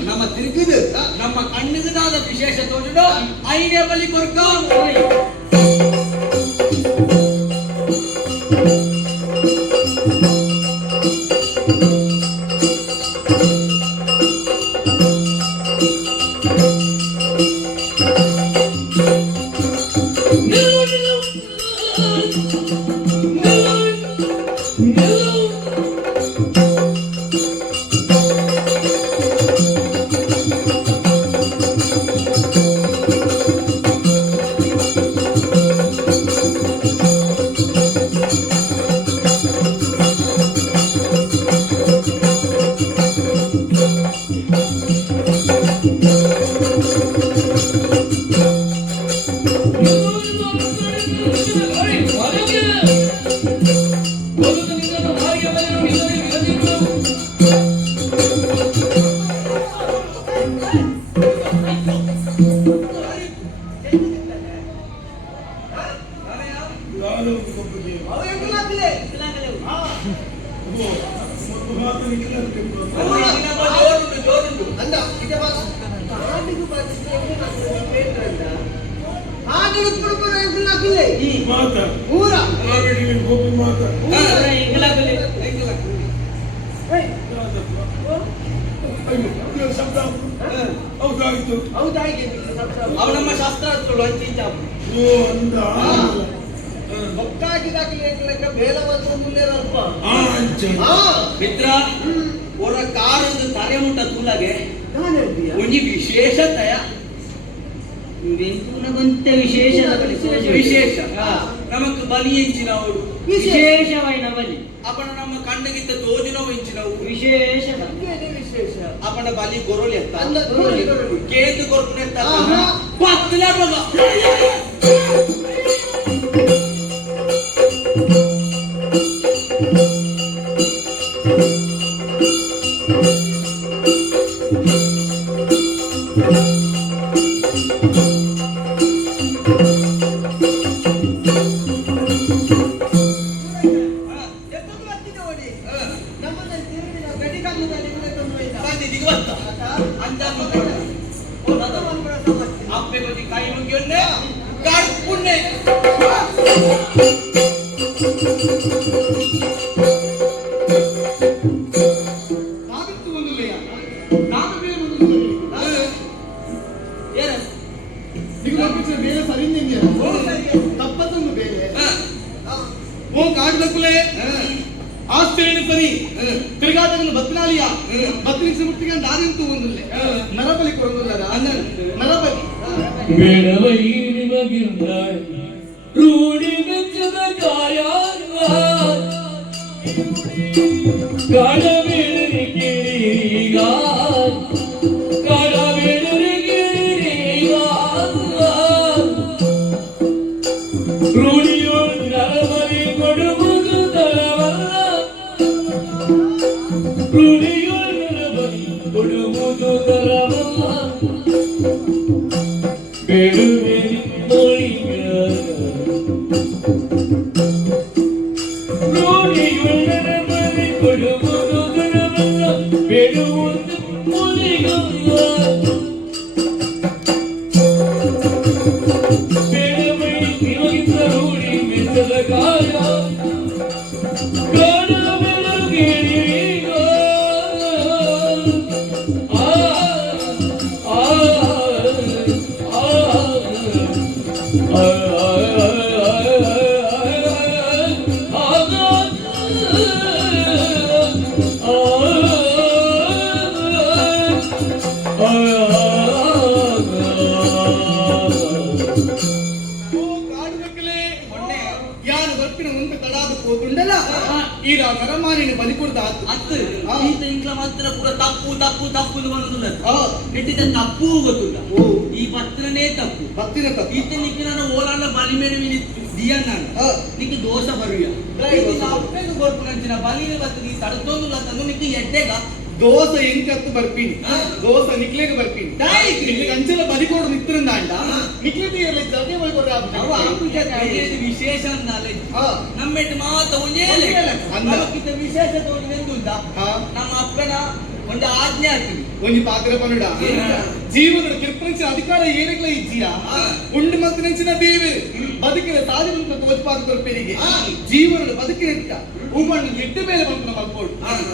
ನಮ್ಮ ತಿರುಗಿದು ನಮ್ಮ ಕಣ್ಣಿಗದಾದ ವಿಶೇಷ ತೋರಿಡು ಐನೇ ಬಲಿ ಕೊರ್ಕ ಅಂದ ಹಾಗೆ ಮಾತ ಊರ ಗೋಪಿ ಮಾತ ಶಬ್ದ ಹೌದಾಗಿತ್ತು ಹೌದಾಗಿ ಅವ ನಮ್ಮ ಶಾಸ್ತ್ರಾರ್ಥಗಳು ಅಂಚಿಂಚ ಓ ಅಂದ ಭಕ್ತಾಗಿದಾಗಲಿ ಬೇಲ ಮಾತ್ರ ಮುಲ್ಲೇರ ಅಲ್ಪ ಮಿತ್ರ ಅವರ ಕಾರೊಂದು ತಲೆ ಮುಟ್ಟ ತೂಲಾಗೆ ನಾನು ಹೇಳ್ತೀಯ ಒಂಜಿ ವಿಶೇಷತೆಯ ವಿಶೇಷ ವಿಶೇಷ ನಮಕ್ ಬಲಿ ಎಂಚಿನವರು ವಿಶೇಷವಾಯಿನ ಬಲಿ ಅಪಣ ನಮ್ಮ ಕಣ್ಣಿಗಿಂತ ತೋಜಿನವು ಎಂಚಿನವು ವಿಶೇಷ ವಿಶೇಷ ಅಪಣ ಬಲಿ ಗೊರೊಲಿ ಎತ್ತ ಅಂದ ಗೊರೊಲಿ, ಗೊರೊಲಿ. ಕೇತು ಕೊರ್ಪುನ ಎತ್ತ ಆಹಾ. ಪತ್ತಲ ಮಗ ನಾವಿತ್ತು ಒಂದಿಲ್ಲಯ್ಯ ನಾನು ಬೇರೆ ಒಂದು ಏನ ನೀವು ನೋಡ್ಬಿಟ್ರೆ ಬೇರೆ ಸರಿಯಿಂದ ತಪ್ಪತ್ತೊಂದು ಬೇರೆ ಓ ಕಾಡ್ಲಕ್ಕುಲೆ ಆಶ್ಚರ್ಯ ಸರಿ ತಿರುಗಾಟಗಳು ಬತ್ತಿನಾಲಿಯ ಬತ್ತಿನಿಸ ಮುಟ್ಟಿಗೆ ದಾರಿಂತು ಒಂದಿಲ್ಲ ನರಬಲಿ ಕೊಡೋದಿಲ್ಲ ನರಬಲಿ ಬೇಡವೈ ನಿಮಗಿಂದ ರೂಢಿ ಮೆಚ್ಚದ ಕಾಯ ಕಾಡಬೇಡರಿ ಕಿರೀಗ ಕಾಡಬೇಡರಿ ಕಿರೀಗ ರೂಢಿಯೋಳು ನರಬಲಿ ಕೊಡುವುದು ತರವಲ್ಲ ರೂಢಿಯೋಳು ನರಬಲಿ ಕೊಡುವುದು ತರವಲ್ಲ ಬೇಡುವೆ ಮೋಳಿಗ ರೂಢಿಯುಳ್ಳರ ಬಲಿ ಕೊಡುವುದು ತರವಲ್ಲ ಬೇಡುವುದು ಮೋಳಿಗ ಬೇಡವೈ ನಿಮಗಿಂತ ರೂಢಿ ಮೆಚ್ಚದ ಕಾಯ ಕಾಡಬೇಡಗಿರಿಗ ಓ ಕಾಡ್ಲಕ್ಕುಲೆ ಯಾರು ಬರ್ಪಿನ ಮುಂದೆ ತಡಾದ ಹೋಗುಂಡಲ್ಲ ಈಗ ನರಮಾನಿನ ಬಲಿ ಕೊಡ್ದ ಅತ್ತು ಈತ ಇಂಕ್ಲ ಮಾತ್ರ ಪೂರ ತಪ್ಪು ತಪ್ಪು ತಪ್ಪು ಬರೋದಿಲ್ಲ ಆ ನೆಟ್ಟಿದ ತಪ್ಪು ಗೊತ್ತಿಲ್ಲ ಓ ಈ ಪತ್ರನೇ ತಪ್ಪು ಭಕ್ತಿನ ತಪ್ಪು ಈತ ನಿಕ್ಕಿನ ಓಲಾನ ಬಲಿ ಮೇಲೆ ದಿಯನ್ನ ನಿಕ್ಕೆ ದೋಷ ಬರುಯ ಅಪ್ಪೆಗೆ ಗೋರ್ಪುನಂಚಿನ ಬಲಿನ ಬರ್ತದೆ ಈ ತಡತೋಂದುಲ್ಲ ತಂದು ನಿಕ್ಕೆ ಎಡ್ಡೆಗ ದೋಸ ಎಂಕತ್ತು ಬರ್ಪೀನಿ ದೋಸ ನಿಕ್ಲೆಗೆ ಬರ್ಪೀನಿ ದಾಯಿಕ್ ನಿಕ್ಲೆಗೆ ಅಂಚೆಲ್ಲ ಬಲಿ ಕೊಡು ನಿತ್ತಿರಂದ ಅಂಡ ನಿಕ್ಲೆಗೆ ಇರಲಿ ಜೊತೆ ಬಲಿ ಕೊಡ್ರೆ ಅವ ಆಪುಜ ಕೈಯಲ್ಲಿ ವಿಶೇಷ ನಾಲೆಜ್ ಹಾ ನಮ್ಮೆಟ್ಟು ಮಾತ ಒಂದೇ ಅಂದ. ನಮಗಿಂತ ವಿಶೇಷತೆ ಒಂದು ಎಂದುಂಟ ಹಾ ನಮ್ಮ ಅಪ್ಪನ ಒಂದು ಆಜ್ಞೆ ಆಗ್ತೀವಿ ಒಂಜಿ ಪಾತ್ರ ಪನುಡ ಏನ? ಜೀವನದ ಕಿರ್ಪಂಚಿನ ಅಧಿಕಾರ ಏನಕ್ಲ ಇಜ್ಜಿಯ ಉಂಡು ಮಂತ್ರಿನ ದೇವರು ಬದುಕಿನ ಸಾಧನೆ ತೋಜ್ಪಾದ ಕೊರ್ಪೇರಿಗೆ ಜೀವನದ ಬದುಕಿನ ಹೂಮಣ್ಣು ಎಡ್ಡ ಮೇಲೆ ಬಂತ ಮಲ್ಕೋಡು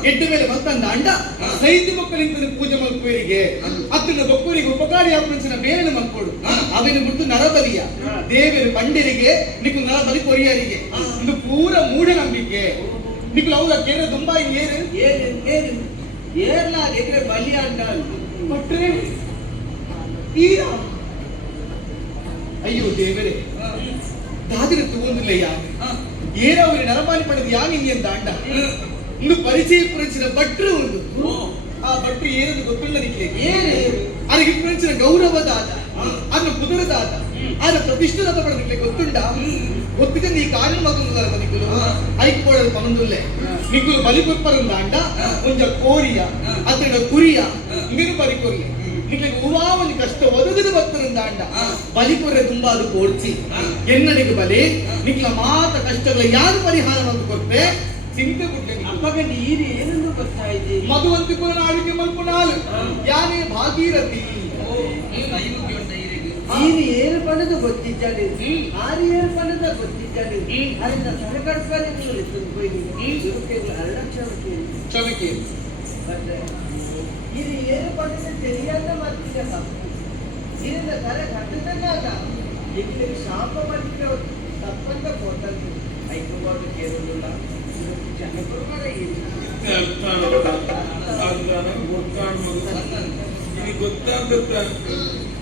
ಎಡ್ಡ ಮೇಲೆ ಬಂತಂದ ಅಂಡ ಸೈತಿ ಮಕ್ಕಳಿಂದ ಪೂಜೆ ಮಲ್ಕೋರಿಗೆ ಅತ್ತಿನ ಬೊಕ್ಕೂರಿಗೆ ಉಪಕಾರಿ ಆಪಂಚಿನ ಬೇರೆ ಮಲ್ಕೋಡು ಅವನು ಬಿಟ್ಟು ನರಬಲಿಯ ದೇವರು ಬಂಡರಿಗೆ ನಿಕ್ಕು ನರಬಲಿ ಕೊರಿಯರಿಗೆ ಇದು ಪೂರ ಮೂಢನಂಬಿಕೆ ನಿಕ್ಕು ಅವರ ಕೇರ ತುಂಬಾ ಏರು ಏರ್ಲಾದ್ರೆ ಬಲಿ ಅಂತ ಪಟ್ರೆ ಈರ ಅಯ್ಯೋ ದೇವರೇ ದಾದಿನ ತಗೊಂಡಿಲ್ಲಯ್ಯ ಏರವರಿ ನರಮಾನಿ ಪಡೆದು ಯಾನಿಂಗೆ ಅಂತ ಅಂಡ ಒಂದು ಪರಿಚಯ ಪುರಂಚಿನ ಭಟ್ರು ಒಂದು ಆ ಭಟ್ರು ಏನದು ಗೊತ್ತಿಲ್ಲ ನಿಕ್ಕೆ ಅದಕ್ಕೆ ಪುರಂಚಿನ ಗೌರವದಾದ ಅದನ್ನ ಕುದುರದಾದ ಅದನ್ನ ಪ್ರತಿಷ್ಠಿತ ಪಡೆದಕ್ಕೆ ಗೊತ್ತುಂಡ ಗೊತ್ತಿಗೆ ಈ ಕಾನೂನು ಮಗನ ನಿಕ್ಕಲು ಐಕ್ ಪೋಡಲು ಪನೊಂದುಲ್ಲೆ ನಿಕ್ಕಲು ಬಲಿ ಕೊಪ್ಪರಂದ ಅಂಡ ಒಂಜ ಕೋರಿಯ ಅದರ ಕುರಿಯ ಇಂಗನು ಬಲಿ ಕೊರ್ಲಿ ನಿಮಗೆ ಉವಾವನಿ ಕಷ್ಟ ಒದಗದು ಬರ್ತರಂದ ಅಂಡ ಬಲಿ ಕೊರ್ರೆ ತುಂಬಾ ಅದು ಕೋಡ್ಸಿ ಎನ್ನಡಿಗೆ ಬಲಿ ನಿಕ್ಲ ಮಾತ ಕಷ್ಟಗಳ ಯಾರು ಪರಿಹಾರ ಅಂತ ಕೊಡ್ತೆ ಚಿಂತೆ ಬಿಟ್ಟೆ ಅಪ್ಪಗೆ ನೀರು ಏನನ್ನು ಬರ್ತಾ ಇದೆ ಮಧುವಂತಿ ಪುರಾಣಿಕೆ ಮಲ್ಪುನಾಲು ಯಾನೇ ಭಾಗೀರಥಿ ನೀರು ಏನು ಪಡೆದು ಗೊತ್ತಿದ್ದಾನೆ ಆರು ಏನು ಪಡೆದ ಗೊತ್ತಿದ್ದಾನೆ ಅದರಿಂದ ಸರಕರ್ಪಣೆ ಕ್ಷಮಕ್ಕೆ ಇದು ಏನು ಪಡೆದ ಸರಿಯಾದ ಮಾಡ್ತಿದ್ದ ಇದರಿಂದ ಕರ ಕಟ್ಟದಾಗ ಇಲ್ಲಿ ಶಾಪ ಮಾಡಿದ್ರೆ ತಪ್ಪಂತ ಕೊಟ್ಟಂತೆ ಹೈಕೋರ್ಟ್ ಕೇಳುವುದಿಲ್ಲ ಜನಗಳು ಇದು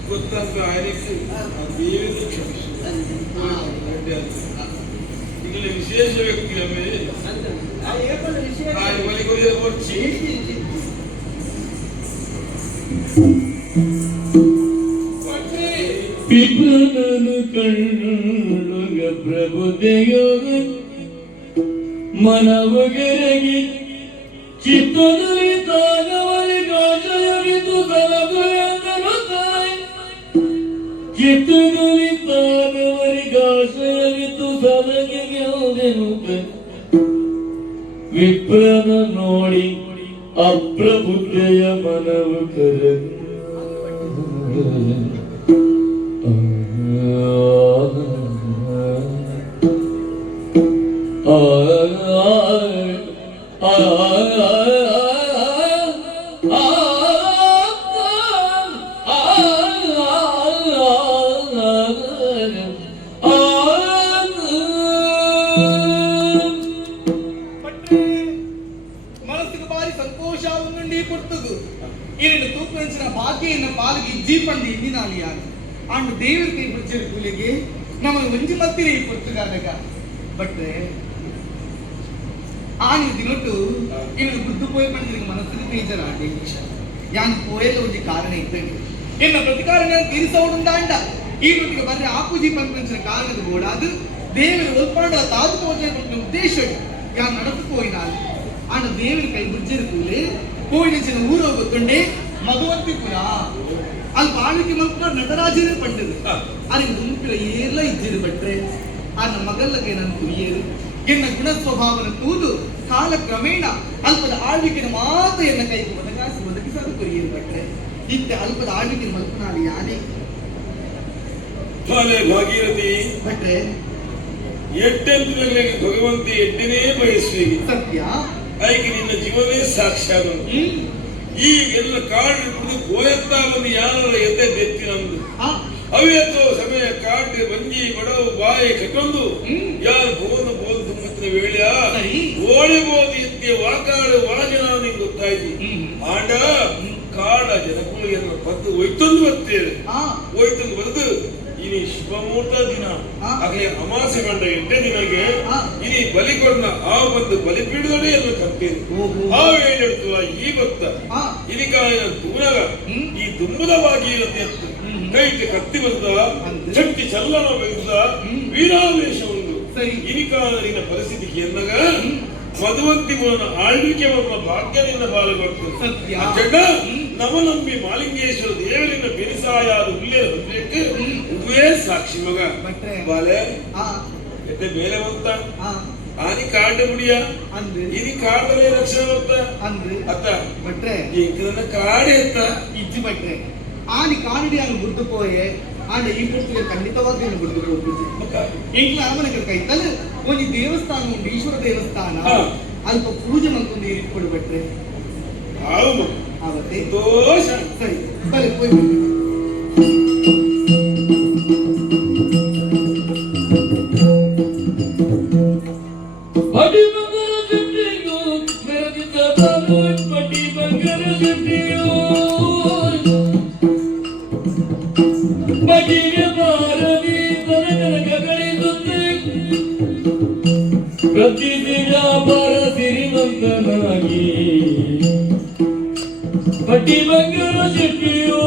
ಗೊತ್ತಾದ ಆಯ್ಕೆ ದೇವತೆ ಕ್ಷಮಿಸು ಈಗ ವಿಶೇಷ ವ್ಯಕ್ತಿ ಆಮೇಲೆ ಬಲಿಗೊಯ್ಯ ಕೊಚ್ಚಿ ವಿಪ್ರನನು ಕಣ್ಣುಗ ಪ್ರಭುದೆಯೋಗ ಮನವಗೆರಗಿ ಚಿತ್ತದಲ್ಲಿ ತಾಗವಲಿ ಗಾಜಯಗಿತು ಸಲಗುಯಂದನು ತಾಯಿ ಚಿತ್ತದಲ್ಲಿ ತಾಗವಲಿ ಗಾಜಯಗಿತು ಸಲಗೆಗೆವುದೆನು ವಿಪ್ರನ ನೋಡಿ ಅಪ್ರಬುದ್ಧೆಯ ಮನವು ಕರಗಿ பற்று మనసుకు భారీ సంతోషాలు నుండి పుట్టుకు ఈయన తూపించిన బాకీನ ಪಾಲಿಗೆ ಜೀಪಂದಿ ಇನ್ನಿನಾಲಿಯಾಗ ಅಂಡ್ ದೇವರ ಕೈ ಬಿಡ್ಚಿರ ಕೂಲಿಗೆ ನಮಗೆ ಒಂಜಿ ಮತ್ತಿರಿ ಪುರ್ತುಗಾದಾಗ ಬಟ್ರೆ ಆನಿ ದಿನೊಟ್ಟು ಇನ್ನು ಬುದ್ಧು ಪೋಯ್ ಪಂಡಿಗೆ ಮನಸ್ಸಿಗೆ ಬೇಜಾರಾಗಿ ಯಾನ್ ಪೋಯಲ್ಲ ಒಂಜಿ ಕಾರಣ ಇದ್ದಂಗೆ ಇನ್ನ ಪ್ರತಿಕಾರಣ ತೀರಿಸೋಡುಂದಾಂಡ ಈ ನೊಟ್ಟಿಗೆ ಬರ್ರೆ ಆಪುಜಿ ಪಂಪಿನ ಕಾರಣದ ಕೂಡ ಅದು ದೇವರ ಒಲ್ಪಾಂಡ ತಾದು ಪೋಚನ ಉದ್ದೇಶ ಯಾನ್ ನಡಪೋಯಿನಾಲ್ ಆಂಡ ದೇವರ ಕೈ ಬಿಡ್ಚಿರ ಕೂಲಿ ಕೋಯಿನ ಊರು ಹೋಗುತ್ತೊಂಡೆ ಮಧುವಂತಿಪುರ ಅಲ್ಲಿ ಬಾಳಿಕೆ ಮಕ್ಕಳು ನಟರಾಜನೇ ಪಂಡದು ಅಲ್ಲಿ ಗುಂಪಿನ ಏರ್ಲ ಇದ್ದಿರು ಬಟ್ರೆ ಆ ನಮ್ಮ ಮಗಲ್ಲಗೆ ನನ್ನ ಕುರಿಯರು ಎನ್ನ ಗುಣ ಸ್ವಭಾವನ ತೂದು ಕಾಲ ಕ್ರಮೇಣ ಅಲ್ಪದ ಆಳ್ವಿಕೆನ ಮಾತ್ರ ಎನ್ನ ಕೈಗೆ ಒದಗಿಸಲು ಕುರಿಯರು ಬಟ್ರೆ ಇತ್ತೆ ಅಲ್ಪದ ಆಳ್ವಿಕೆ ಮಲ್ಪನಾಡಿ ಯಾನೇ ಭಾಗೀರಥಿ ಬಟ್ರೆ ಎಟ್ಟೆಂತಿನಲ್ಲಿ ಭಗವಂತ ಎಡ್ಡನೇ ಬಯಸುವಿಗೆ ಸತ್ಯ ಆಯ್ಕೆ ನಿನ್ನ ಜೀವನೇ ಸಾಕ್ಷಾತ್ ಈ ಎಲ್ಲ ಕಾಡು ಗೋಯತ್ತಾ ಬಂದು ಯಾರ ಎದೆ ಬೆತ್ತಿ ನಮ್ದು ಅವಿಯತ್ತೋ ಸಮಯ ಕಾಡು ಬಂಜಿ ಬಡವು ಬಾಯಿ ಕಟ್ಟೊಂದು ಯಾರು ಬೋದು ಬೋದು ತುಂಬುತ್ತಿನ ವೇಳೆಯ ಓಳಿಬೋದು ಎತ್ತಿ ವಾಕಾಡು ವಾಜನ ನಿಂಗೆ ಗೊತ್ತಾಯ್ತು ಆಂಡ ಕಾಡ ಜನಕುಳಿಯನ್ನು ಪತ್ತು ಒಯ್ತೊಂದು ಬರ್ತೇವೆ ಒಯ್ತೊಂದು ಬರೆದು ಇನಿ ಶುಭಮುಹೂರ್ತ ದಿನ ಆಗಲೇ ಅಮಾಸೆ ಬಂಡ ಎಂಟೇ ದಿನಗೆ ಇನಿ ಬಲಿಕೊಂಡ ಆ ಒಂದು ಬಲಿಪೀಠದಲ್ಲೇ ಎಲ್ಲ ಕರ್ತೇನೆ ಆ ವೇಳೆ ಈ ಭಕ್ತ ಇದಕ್ಕಾಗಿನ ದೂರಗ ಈ ದುಂಬದ ಭಾಗೀರಥಿ ಎತ್ತು ಕೈಗೆ ಕತ್ತಿ ಬಂದ ಶಕ್ತಿ ಚಲ್ಲನ ಬೆಳೆದ ವೀರಾವೇಶ ಉಂಟು ಇನಿಕಾಲಿನ ಪರಿಸ್ಥಿತಿ ಎನ್ನಗ ಮಧುವಂತಿ ಆಳ್ವಿಕೆ ಬರುವ ಭಾಗ್ಯದಿಂದ ಬಾಳಬರ್ತದೆ ನವನಂಬಿ ಮಾಲಿಂಗೇಶ್ವರ ದೇವರಿನ ಬೆರಿಸಾಯಾದ ಉಲ್ಲೇರ ಹೃದಯಕ್ಕೆ ಉದುವೇ ಸಾಕ್ಷಿ ಮಗ ಬಾಲೆ ಎತ್ತೆ ಮೇಲೆ ಬಂತ ಆನಿ ಕಾಡ ಮುಡಿಯ ಇನಿ ಕಾಡಲೇ ರಕ್ಷಣೆ ಬಂತ ಅತ್ತ ಬಟ್ರೆ ಇಂಕದನ್ನ ಕಾಡೆ ಎತ್ತ ಇಜ್ಜಿ ಬಟ್ರೆ ಆನಿ ಕಾಡಿ ಅವನು ಗುಡ್ಡು ಪೋಯೆ ಆಂಡ ಈ ಪುರ್ತಿಗೆ ಖಂಡಿತವಾಗಿ ಅವನು ಗುಡ್ಡು ಹೋಗ್ಬಿಟ್ಟು ಇಂಕ್ಲ ಅರಮನೆಗಳ ಕೈತಲ್ಲಿ ಒಂದು ದೇವಸ್ಥಾನ ಉಂಟು ಈಶ್ವರ ದೇವಸ್ಥಾನ ಅಲ್ಪ ಪೂಜೆ ಮಂತೊಂದು ಇಟ್ಕೊಡು ಬಿಟ್ರೆ ಅವತ್ತೇ ದೋಷ ಸರಿ ಬಲೆ ಹೋಗಿ ಪ್ರತಿ ವ್ಯಾಪಾರ ಸಿರಿಮಂತನಾಗಿ ಪಟ್ಟಿ ಬಂಗಾರ ಶೆಟ್ಟಿಯೋ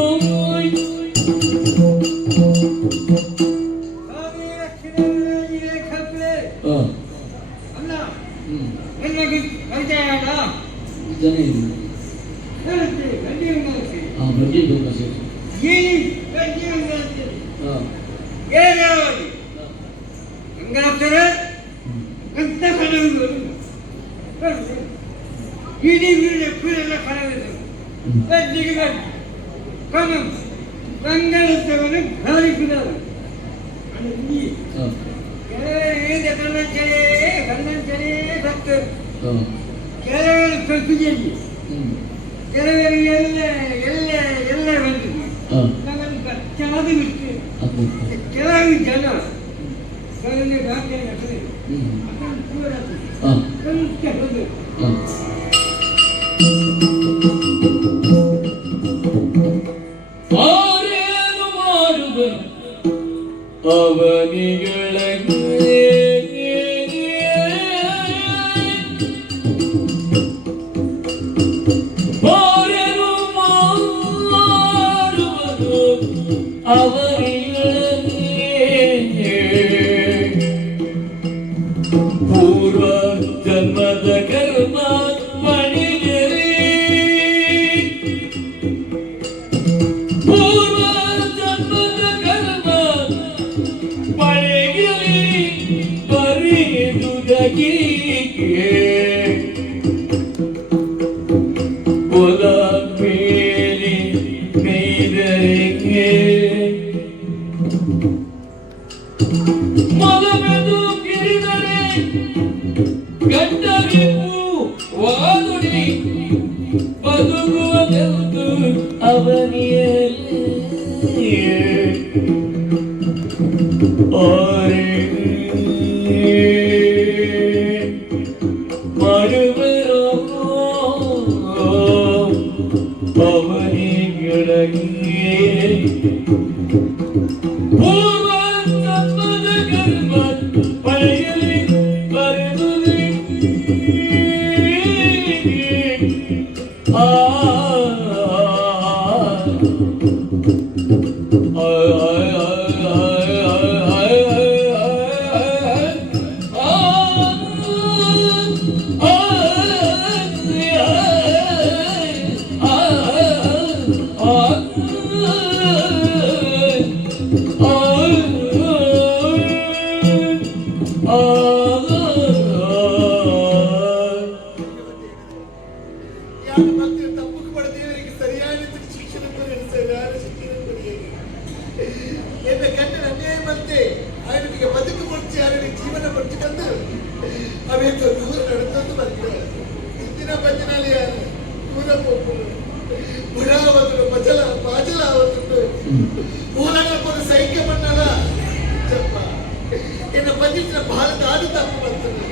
ಕೆಲವು ಜನ ಆರೇನು ಮಾಡುವ ಅವನಿಗಳಿಗೆ ಆರೇನು ಮಾಡುವುದು ಅವನಿಗಳಿಗೆ ಪೂರ್ವ ಜನ್ಮದ ಕರ್ಮ ಮಣಿಗೆರೆ ಪೂರ್ವ ಜನ್ಮದ ಕರ್ಮ ಮಳೆಗೆರೆ ಬರೆಯುವುದಕ್ಕೆ ಹೊಲ ಮೇಲೆ ಮೇದರಿಗೆ ಮೊಲಬೆದು ಗಿರಿದರೆ ಗಂಡರಿಗೂ ವಾದುಡಿ ಬದುಕುವುದೆಂದು ಅವನಿಯಲೇ ಮಾಡುವರೋ ಅವನಿಗೊಳಗೆ ಪೂರ್ವ ಜನ್ಮದ ಕರ್ಮ ಪಡೆಯಲಿ ಬರೆದುರಿ ಯಾರು ಮತ್ತೆ ತಪ್ಪು ಪಡೆದವರಿಗೆ ಸರಿಯಾದ ಶಿಕ್ಷಣ ಸರಿಯಾದ ಶಿಕ್ಷಣ ಕೊಡಿಯಲಿ. ಎನ್ನ ಗಂಡನ ಅನ್ಯಾಯ ಮತ್ತೆ ಅವನಿಗೆ ಬದುಕು ಮುಚ್ಚಿ ಅವನಿಗೆ ಜೀವನ ಮುಚ್ಚಿಕೊಂಡು ಅವೇನು ದೂರ ನಡೆದೊಂದು ಬಂದ ಇಂದಿನ ಭಜನಾಲಯ ದೂರ ಹೋಗ್ಬೋದು ಬುಡಾವತ್ತು ಬಾಜಲಾವತ್ತು ಮೂಲಗಳ ಸೈಕ್ಯ ಬಣ್ಣದ ಚಪ್ಪ ಎನ್ನ ಬಂದಿದ್ದ ಬಹಳ ದಾದು ತಪ್ಪು ಬರ್ತದೆ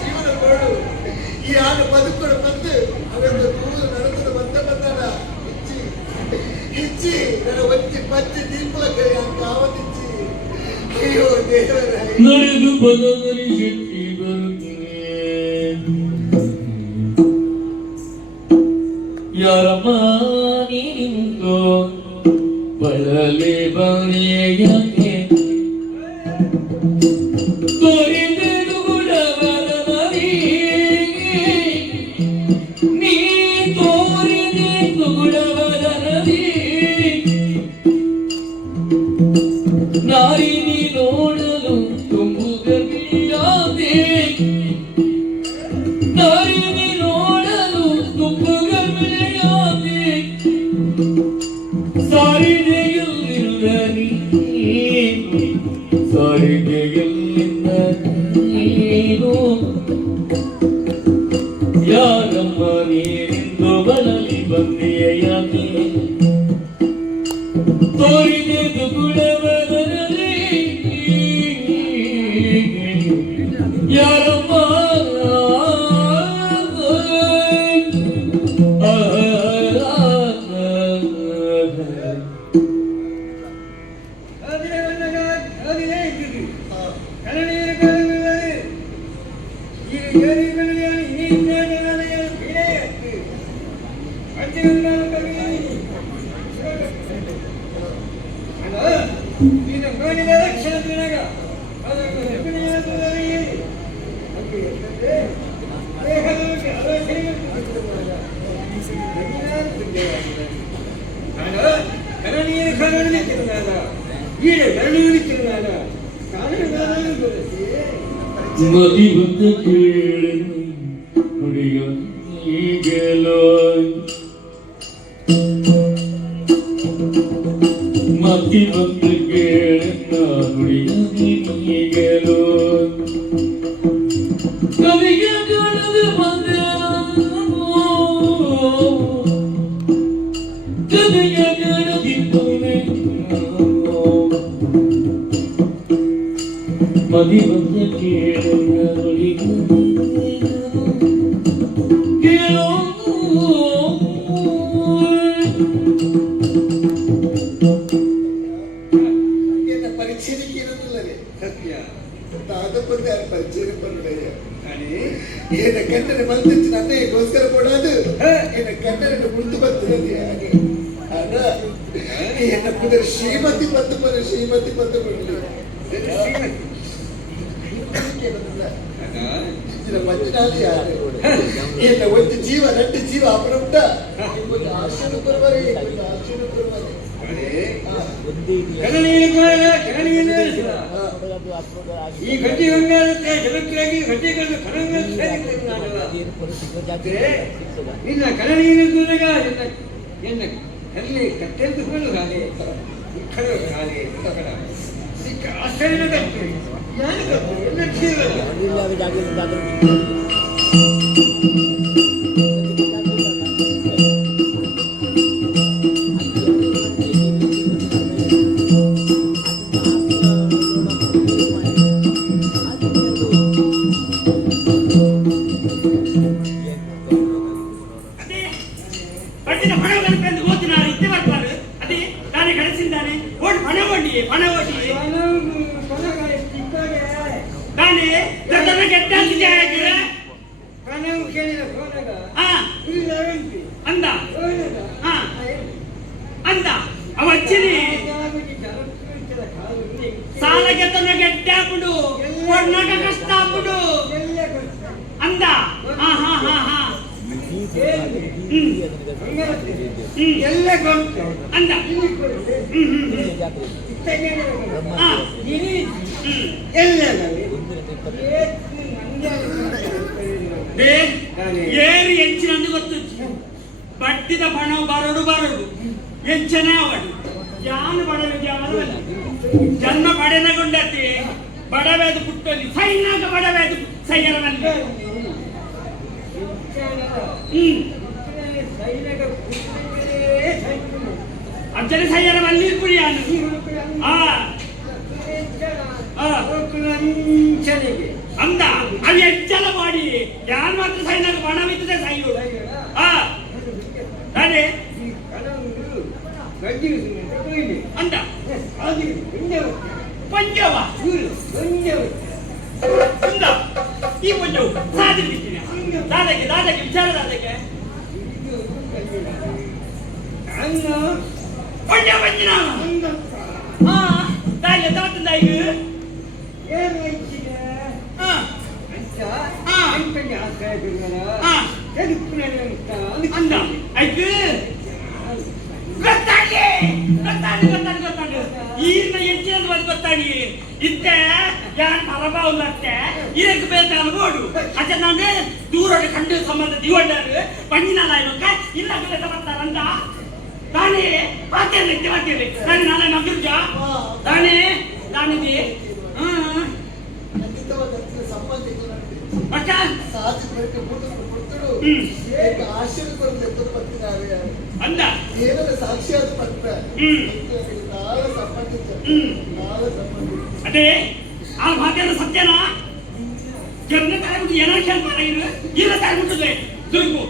ಜೀವನ ನೋಡು ಈ ಆಡು ಬದುಕೊಂಡು ಬಂದು ಅವೆಂದು ದೂರ ನಡೆದ ಬಂದಾನ ಹೆಚ್ಚಿ ನನ್ನ ಒತ್ತಿ ಪಚ್ಚಿ ದೀಪಲಕ ಕಾವತಿಚ್ಚಿ ಅಯ್ಯೋ ದೇವರ ನಡೆದು ಬದಲಿ ಶೆಟ್ಟಿ ಬರುತ್ತೇನೆ ಯಾರಮ್ಮ ನಿಂತು ಬಳಲೆ ಬನೆಯಾಗೆ ತೋರಿದೆನು ಗುಡವರನರಿ ನೀ ತೋರಿದೆನು ಗುಡವರನರಿ ನಾರಿನಿ ನೋಡಲು ತುಂಬುಗರ್ಭಿಣಿಯಾದೆ ನಾರಿನಿ ನೋಡಲು ತುಂಬುಗರ್ಭಿಣಿಯಾದೆ ಸಾರಿಗೆಯಲ್ಲಿಲ್ಲ ನೀನು ಸಾರಿಗೆಯಲ್ಲಿಲ್ಲ ನೀನು ಯಾರಮ್ಮ ನೀನಿಂದು ಬಳಲಿ ಬಂದೆಯಾಗಿ ತೋರಿದೆದು ಗುಡವರನಲ್ಲಿ ಯಾರಮ್ಮ ಮತಿ ಬಂದ ಕೇಳಿ ನುಡಿಯ ಈಗೆಲೋ ಮತಿ ಬಂದ ಕೇಳಿ ನುಡಿಯ ಈಗೆಲೋ ಕವಿಗೆ ಕಾಣದ ಬಂದೆ ಕವಿಗೆ ಕಾಣದಿದ್ದೇನೆ ಮದಿ ಬಂದ ಕೇಳೋ ಎನ್ನ ಪರಿಚಯಕ್ಕೆ ಇರೋದಿಲ್ಲವೇ ಸತ್ಯ ಅದಕ್ಕೊಂದು ಯಾರು ಪರಿಚಯ ಬಂದಯ್ಯ ಏನ ಗಂಡನ ಬಂದಿತ್ತು ನನ್ನೆಗೋಸ್ಕರ ಕೊಡೋದು ಏನ ಗಂಡನ ಮುಂದೆ ಬರ್ತದೆ ಹಾಗೆ ಅದ ಎನ್ನ ಪುದರ ಶ್ರೀಮತಿ ಬಂದು ಬಿಡಲಿ ಏನ ಒಂದು ಜೀವ ಎರಡು ಜೀವ ಅಪರೂಪ ಆಶನು ಬರುವರೆ ಈ ಗಟ್ಟಿ ಗಂಗಾಲಕ್ಕೆ ಜಗತ್ತಿಗಾಗಿ ಗಟ್ಟಿಗಳನ್ನು ನಿನ್ನ ಕರಣೀಯ ದೂರಗ ಎನ್ನ ಕಲ್ಲಿ ಕತ್ತೆಂದುಕೊಂಡು ಹಾಗೆ ಸಿಕ್ಕ ಆಶ್ಚರ್ಯ ಗಟ್ಟಿ ಅದೇ ಪಟ್ಟಿನ ಪಣ ಕಲಿಪೆಂದು ಓದಿನಾರು ಇತ್ತೆ ಬರ್ತಾರೆ ಅದೇ ತಾನೇ ಕಳಿಸಿದ್ದಾನೆ ಓಡಿ ಪಣ ಓಡಿ ತಾನೇ ದೊಡ್ಡನ ಗೆಟ್ಟ ಅಂದ ಅಂದ ಅವಚ್ಚಿನಿ ಸಾಲಗೆ ತನ್ನ ಗೆಡ್ಡೆ ಹಾಕ್ಬಿಡು ಒಣ್ಣಾಗ ಕಷ್ಟ ಹಾಕ್ಬಿಡು ಅಂದ ಹಾ ಹಾ ಹಾ ಹಾ ಎಲ್ಲ ಗೊತ್ತು ಅಂದ ಏರು ಎಂಚಿನಂದು ಗೊತ್ತು ಬಟ್ಟಿದ ಬಣ ಬರಡು ಎಂಚನೆ ಅವಡು ಯಾನು ಬಡವೆ ಜನ್ಮ ಬಡನಗೊಂಡತಿ ಬಡವೇದು ಪುಟ್ಟಲ್ಲಿ ಸೈನಾಗ ಬಡವೇದು ಸೈಯರವಲ್ಲಿ ಅಂಚನೆ ಸೈಯರವಲ್ಲಿ ಕುಡಿಯಾನು ಅಂದ ಅದು ಹೆಚ್ಚಲ ಮಾಡಿ ಯಾರು ಮಾತ್ರ ಸೈನಾಗ ಬಣವಿದ್ದದೆ ಸೈಯು ಅದೇ ಅಂದ ಪಂಜವ ಅಂದ ಈ ಪಂಜವು ಸಾಧಿಸಿದ್ದೀನಿ ದಾದಕ್ಕೆ ವಿಚಾರ ದಾದಕ್ಕೆ ಪಂಜ ಪಂಜಿನ ದಾಯಿಗೆ ತಾತಂದ ಈಗ ಅಂದ ಆಯ್ತು ಗೊತ್ತಾಡಿ ಈಗಿನ ಹೆಚ್ಚಿನ ಗೊತ್ತಾಡಿ ಇತ್ತೆ ಯಾರು ಪರಬಾವುಲತ್ತೆ ಇದಕ್ಕೆ ಬೇಕಾದ ನೋಡು ಅಚ್ಚ ನಾನು ದೂರೋಡಿ ಕಂಡು ಸಂಬಂಧ ದಿವಂಡರು ಪಂಜಿನಾಲ ಇವಾಗ ಇಲ್ಲ ಬರ್ತಾರಂತ ತಾನೇ ವಾಕ್ಯಲ್ಲಿ ತಾನೇ ನಾಳೆ ನಗರ್ಜ ತಾನೇ ತಾನಿದೆ ಅಕ್ಕ ಅಂದ ಸಾಕ್ಷಾತ್ ಪಟ್ಟ ಅದೇ ಆ ಮಾತಾಡ ಸತ್ಯನಾ ಜನ ತಾಯ್ಬಿಟ್ಟು ಏನೋ ಕೇಳ್ತಾರ ಇಲ್ಲ ತಾಯ್ಬಿಟ್ಟದೆ ದುರ್ಗು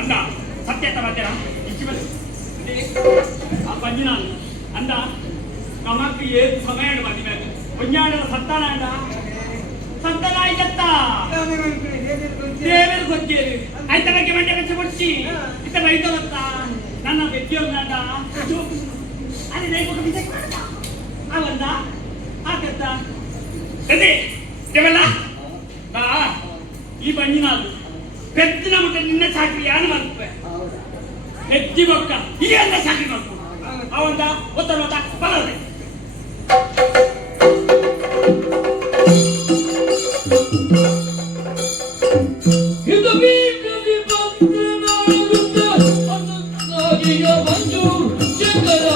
ಅಂದ ಸತ್ಯ ಮಾತಾಡ ಆ ಪಂಜಿನ ಅಂದ ನಮಕ್ಕೆ ಏದು ಸಮಯ ಮದಿ ಮೇಲೆ ಪಂಜಾಡದ ಸತ್ತಾನ ಅಂದ ಸತ್ತನ ಆಯ್ತತ್ತ ದೇವರು ಗೊತ್ತೇರಿ ಆಯ್ತ ಬಗ್ಗೆ ಮಂಡ್ಯ ಕಚ್ಚಿ ಕೊಡ್ಸಿ ಇತ್ತ ಬೈದವತ್ತ ನನ್ನ ವ್ಯಕ್ತಿಯೊಂದ ಅದೇ ನೈಕೋಟ ಬಿಜೆಕ್ ಮಾಡ್ದ ಅವಂದ ಆಗತ್ತ ಅದೇ ದೇವಲ್ಲ ಬಾ ಈ ಬಂಜಿನಾಲು ಪೆತ್ತಿನ ಮುಟ್ಟ ನಿನ್ನ ಚಾಕ್ರಿ ಯಾನು ಮಾಡ್ತವೆ ಹೆಚ್ಚಿ ಬೊಕ್ಕ ಈ ಎಲ್ಲ ಚಾಕ್ರಿ ಮಾಡ್ಕೊ ಅವಂದ ಒತ್ತ ಬರದೆ ಇದು ಬೀಗದಿ ಬಂದನಾಗುತ್ತ ಅನಂತಾಗಿಯ ಮಂಜು ಶಂಕರ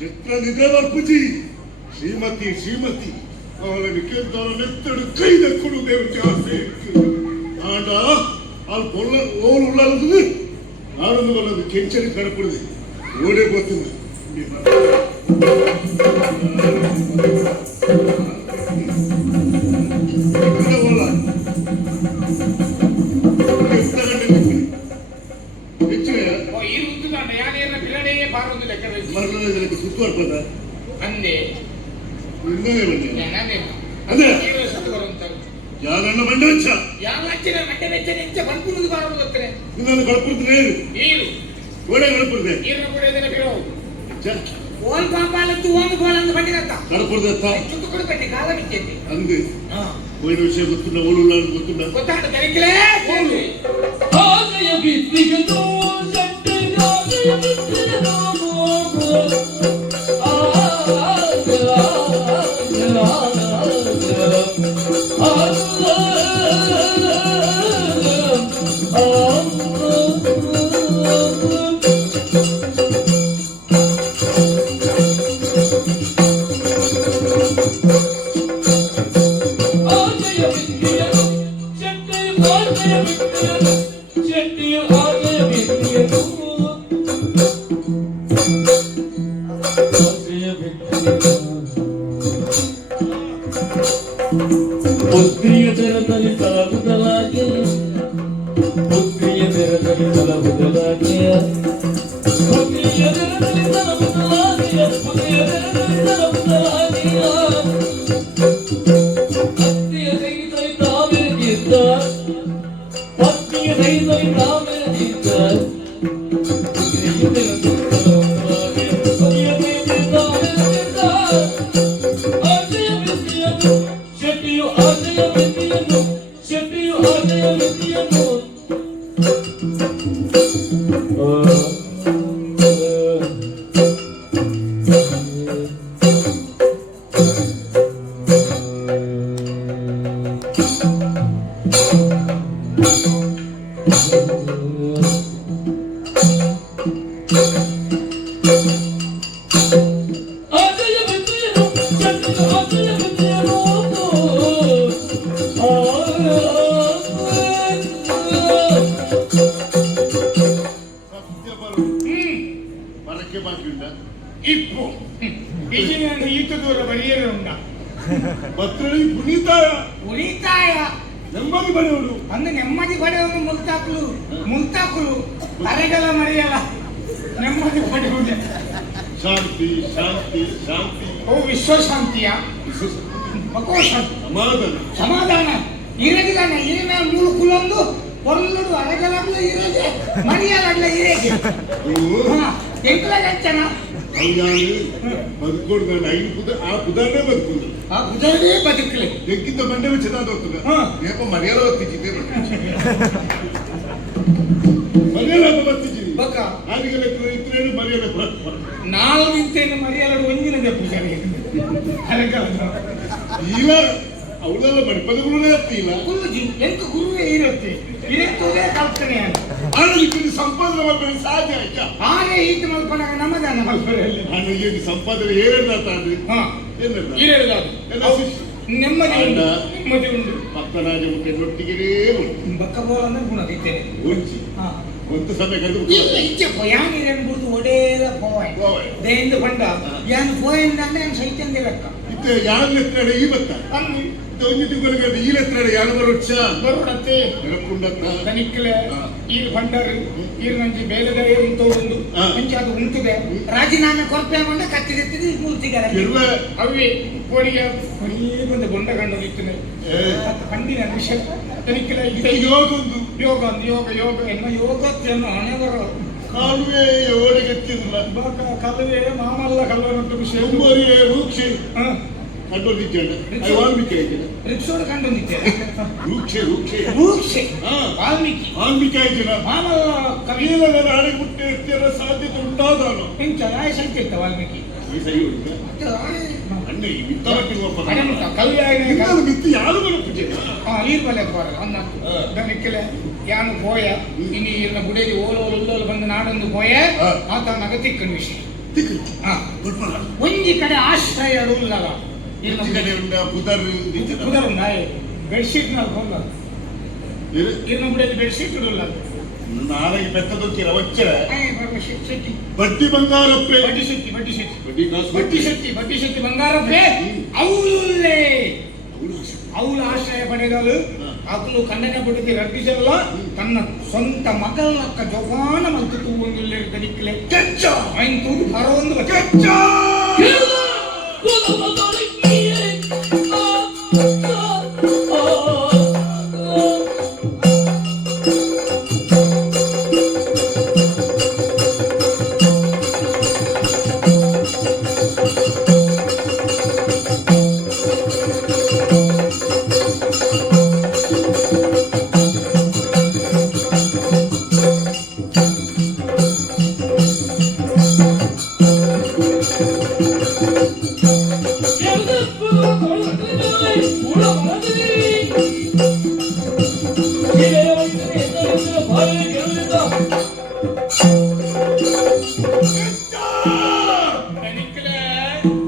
ಚಿತ್ರ ನಿದ್ರೆ ಬರ್ಪುಜಿ ಶ್ರೀಮತಿ ಅವಳನ್ನು ಕೆಂದವರ ನೆತ್ತಡು ಕೈದ ಕೊಡುವುದೇ ಜಾಸ್ತಿ ಆಂಡ ಅಲ್ಲಿ ಕೊಲ್ಲ ಓರು ಉಳ್ಳದು ಆನಂದ ಕೊಲ್ಲದು ಕೆಂಚರಿ ಕಡಪುಡಿದೆ ಓಡೇ ಗೊತ್ತಿಲ್ಲ ಈ ಋತುದಾಂಡ ಯಾನೇನ ಬಿರಡೆಯೇ ಬಾರದು ಲೆಕ್ಕ ಸುತ್ತುವರ್ಪದ ಅಂದೆ ಇನ್ನೇ ನಾನೇ ಅದೇ ಸತ್ತು ಬರುವಂತ ಯಾರನ್ನ ಮಂಡ ವೆಚ್ಚ ಯಾವ ಅಚ್ಚಿನ ಮಂಡೆ ವೆಚ್ಚ ನಿಂಚ ಬಂದ್ಬಿಡುದು ಬಾರದು ಗೊತ್ತರೆ ಇದನ್ನು ಕಳ್ಕೊಡ್ತೀನಿ ನೀರು ಒಳ್ಳೆ ಕಳ್ಕೊಡ್ದೆ ನೀರಿನ ಕೂಡ ಬಿಡೋ ಛೆ, ಓನ್ ಪಾಪಾಲತ್ತು ಓನ್ ಗೋಲಂದು ಬಂದಿರತ್ತ ಕಳ್ಕೊಡ್ದತ್ತ ಸುತ್ತು ಕೊಡ್ಬೇಡಿ ಕಾಲ ಬಿಚ್ಚೈತಿ ಅಂದೆ ಹೋಯ್ನ ವಿಷಯ ಗೊತ್ತುಂಡ ಓಳುಳ್ಳ ಗೊತ್ತುಂಡ ಗೊತ್ತಾಡ ಬೆಳಕಿಲೇ ಆನೆಯ ಬಿತ್ತಿಗೆದು ಸೆಟ್ಟೆಗಾನೆಯ ಬಿತ್ತಿಗೆದು ಮರಕ್ಕೆ ಬಾಕಿ ಉಂಟ ಇಪ್ಪು ಬಿಸಿಲಿನ ಈತ ದೂರ ಬರಿಯಲು ಉಂಟ ಭದ್ರಳಿ ಪುನೀತಾಯ ಉಳಿತಾಯ ನೆಮ್ಮದಿ ಬರೆಯುವುದು ಅಂದು ನೆಮ್ಮದಿ ಪಡೆಯುವುದು ಮುಲ್ತಾಕುಲು ಅರೆಗಲ ಮರೆಯಲ್ಲ ನೆಮ್ಮದಿ ಪಡೆಯುವುದೇ ಶಾಂತಿ ಶಾಂತಿ ಶಾಂತಿ ಓ ವಿಶ್ವಶಾಂತಿಯ ಮಕೋ ಶಾಂತಿ ಸಮಾಧಾನ ಸಮಾಧಾನ ಇರಗಿದಾನೆ ಇರಿನ ಮೂಲು ಕುಲೊಂದು పొల్లుడు అరగలంలో ఈరోజే మర్యాదల ఈరేకి ఎంకుల గంచన ಅವನು ಬದುಕೊಂಡು ಐದು ಆ ಬುಧನೇ ಬದುಕೊಂಡು ಆ ಬುಧನೇ ಬದುಕಲೆ ತೆಕ್ಕಿದ್ದ ಮಂಡೆ ಚೆನ್ನಾದ ಹೋಗ್ತದೆ ಏಪ ಮರ್ಯಾದ ಬರ್ತಿದ್ದೆ ಮರ್ಯಾದ ಬರ್ತಿದ್ದೀವಿ ಬಕ್ಕ ಹಾಗೆ ಇತ್ತೇನು ಮರ್ಯಾದ ನಾಲ್ಕು ಇಂತೇನು ಮರ್ಯಾದ ಒಂದಿನ ಪೂಜಾರಿ ಇಲ್ಲ ಅವಳೆಲ್ಲ ಬಡಪದಗಳೇ ಇರ್ತಿಲ್ಲ ಗುರುಜಿ ಎಂಟು ಗುರುವೇ ಇರುತ್ತೆ ಇರುತ್ತದೇ ಕಲ್ಪನೆ ಆಡಲಿಕ್ಕೆ ಸಂಪಾದನೆ ಮಾಡಬೇಕು ಸಾಧ್ಯ ಆಯ್ತಾ ಹಾಗೆ ಈತ ಮಲ್ಪನಾಗ ನಮ್ಮದಾನ ಮಲ್ಪನೆಯಲ್ಲಿ ನಾನು ಈಗ ಸಂಪಾದನೆ ಏನಿಲ್ಲ ತಾಂಡ್ರಿ ಏನಿಲ್ಲ ನೆಮ್ಮದಿ ಉಂಟು ನೆಮ್ಮದಿ ಉಂಟು ಪಕ್ಕನಾಜ ಮುಟ್ಟೆನೊಟ್ಟಿಗೆ ಬಕ್ಕ ಬೋಲ ಅಂದ್ರೆ ಗುಣದಿದ್ದೇನೆ ಒಂಚಿ ಒಂದು ಸಮಯ ಕರೆದು ಇಚ್ಛೆ ಯಾನಿರೇನು ಬಿಡುದು ಒಡೇದ ಪೋಯ್ ದೇಂದು ಬಂದ ಯಾನು ಪೋಯಿಂದ ಅಂದ್ರೆ ನಾನು ಸೈತಂದೆ ಲೆಕ್ಕ ಇತ್ತೆ ಯಾರು ಎತ್ತಡೆ ಈ ಬತ್ತ ಅನ್ನಿ ಒಂದು ತಿಂಗಳಿಗೆ ಈ ಎತ್ತಡೆ ಯಾರು ಬರೋಚ್ಚ ಬರೋಡತ್ತೆ ನೆನಪುಂಡತ್ತ ಕನಿಕ್ಕಲೆ ಈರು ಬಂಡರು ಈರು ನಂಜಿ ಬೇಲದ ಉಂಟೋಡು ಮಂಚಿ ಅದು ಉಂಟುದೆ ರಾಜೀನಾಮೆ ಕೊರಪೆ ಬಂದ ಕತ್ತಿಗೆತ್ತಿದ್ದು ಮೂರ್ತಿಗಾರ ಅವೇ ಕೋಡಿಗೆ ಕೊನೆಯೇ ಬಂದು ಬೊಂಡ ಕಂಡು ನಿಂತನೆ ಕಂಡಿನ ವಿಷಯ ಕನಿಕ್ಕಲೆ ಯೋಗ ಒಂದು ಯೋಗ ಒಂದು ಯೋಗ ಯೋಗ ಎನ್ನ ಯೋಗತ್ತೆಯನ್ನು ಹಣೆ ಬರೋ ಕಾಲುವೆ ಓಡಿಗೆತ್ತಿರಲ್ಲ ಕಲ್ಲವೇ ಮಾಮಲ್ಲ ಕಲ್ಲವನಂತ ವಿಷಯ ರೂಕ್ಷೆ ಕಂಡು ನಿಂತೇನೆ ವಾಲ್ಮೀಕಿ ಆಯ್ತೇನೆ ರಿಕ್ಷೋಡ್ ಕಂಡು ನಿಂತೇನೆ ರೂಕ್ಷೆ ರೂಕ್ಷೆ ರೂಕ್ಷೆ ವಾಲ್ಮೀಕಿ ಆಯ್ತೇನ ಮಾಮಲ್ಲ ಕಲೀಲದ ನಾಡಿಗೆ ಮುಟ್ಟೆ ಎತ್ತಿರ ಸಾಧ್ಯತೆ ಉಂಟಾದನು ಹೆಂಚ ರಾಯ ಸಂಕೇತ ವಾಲ್ಮೀಕಿ ಈ ಸರಿ ಉಂಟು ಅಣ್ಣ ಈ ಬಿತ್ತವಟ್ಟಿರುವ ಕಲ್ಯಾಣ ಬಿತ್ತು ಯಾರು ಬರುತ್ತಿದ್ದೆ ನೀರು ಬಲೆ ಬರಲ್ಲ ಅನ್ನ ನಿಕ್ಕಲೆ ಯಾನು ಪೋಯ ಇನ್ನು ಈರಿನ ಗುಡಿಯಲ್ಲಿ ಓಲೋಲು ಉಲ್ಲೋಲು ಬಂದು ನಾಡೊಂದು ಪೋಯ ಆತ ನಗತಿಕ್ಕನ ವಿಷಯ ಹಾ ಗೊತ್ತಲ್ಲ ಒಂಜಿ ಕಡೆ ಆಶ್ರಯ ಉಳ್ಳಲ್ಲ ಈ ಕಡೆ ಉಂಡ ಪುದರ್ ಬೆಡ್ಶೀಟ್ ನಲ್ಲಿ ಹೋದ ಇರ್ನೊಬ್ಬರಲ್ಲಿ ಬೆಡ್ಶೀಟ್ ಇಡಲ್ಲ ನಾಳೆಗೆ ಬೆತ್ತದೊಕ್ಕಿರ ಒಚ್ಚರ ಶೆಟ್ಟಿ ಬಡ್ಡಿ ಬಂಗಾರಪ್ಪೆ ಬಡ್ಡಿ ಶೆಟ್ಟಿ ಬಡ್ಡಿ ಶೆಟ್ಟಿ ಬಡ್ಡಿ ಕಾಸು ಬಡ್ಡಿ ಶೆಟ್ಟಿ ಬಂಗಾರಪ್ಪೆ ಅವಳೇ ಅವಳ ಆಶ್ರಯ ಪಡೆದಳು ಅವಳು ಕಣ್ಣನ ಬಿಡುತ್ತಿ ರಟ್ಟಿಸಲ್ಲ ತನ್ನ ಸ್ವಂತ ಮಕ್ಕಳಕ್ಕ ಜೋಪಾನ ಮಲ್ತು ಒಂದು ನಿಕ್ಕಲೆ ಕೆಚ್ಚ ಐನ್ ತೂದು ಬರೋದು ಕೆಚ್ಚ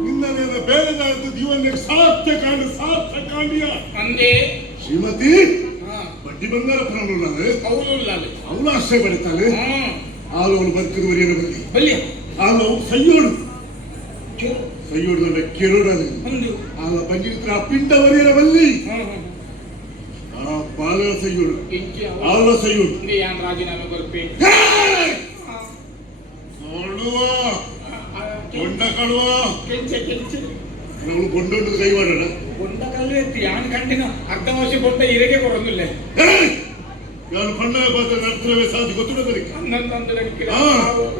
ನಿನ್ನ ಬೇರೆದಾದ ಜೀವನ ಸಾರ್ಥಕ ಕಾಂಡಿಯ ಅಂದೆ ಶ್ರೀಮತಿ ಬಡ್ಡಿ ಬಂಗಾರಪ್ಪನವಳು ಅವಳು ಆಶ್ರಯ ಪಡಿತಾಳೆ ಆಳು ಅವಳು ಬದುಕಿದ ವರಿಯರ ಬಲ್ಲಿ ಆಳು ಸೈಯೋಡು ಕೆರೋಡಲ್ಲಿ ಆಳ ಬಂಜಿತ್ರ ಪಿಂಡ ವರಿಯರ ಬಲ್ಲಿ ಆ ಬಾಲ ಸೈಯೋಡು ಆಳ ಸೈಯೋಡು ರಾಜೀನಾಮೆ ಬರ್ಪೇ ನೋಡುವ ಕೊಂಡ ಕಡುವ ಕೆಂಚೆ ಕೆಂಚೆ ಅವಳು ಕೊಂಡೊಂದು ಕೈ ಮಾಡೋಣ ಕೊಂಡ ಕಲ್ಲು ಎತ್ತಿ ಯಾನ್ ಕಂಡಿನ ಅರ್ಧ ವರ್ಷ ಕೊಂಡ ಇರಗೆ ಬರೋದಿಲ್ಲ ನಾನು ಪಣ್ಣ ಪಾತ್ರ ನರ್ತವೇ ಸಾಧಿ ಗೊತ್ತಿಡೋದಕ್ಕೆ ಹನ್ನೊಂದು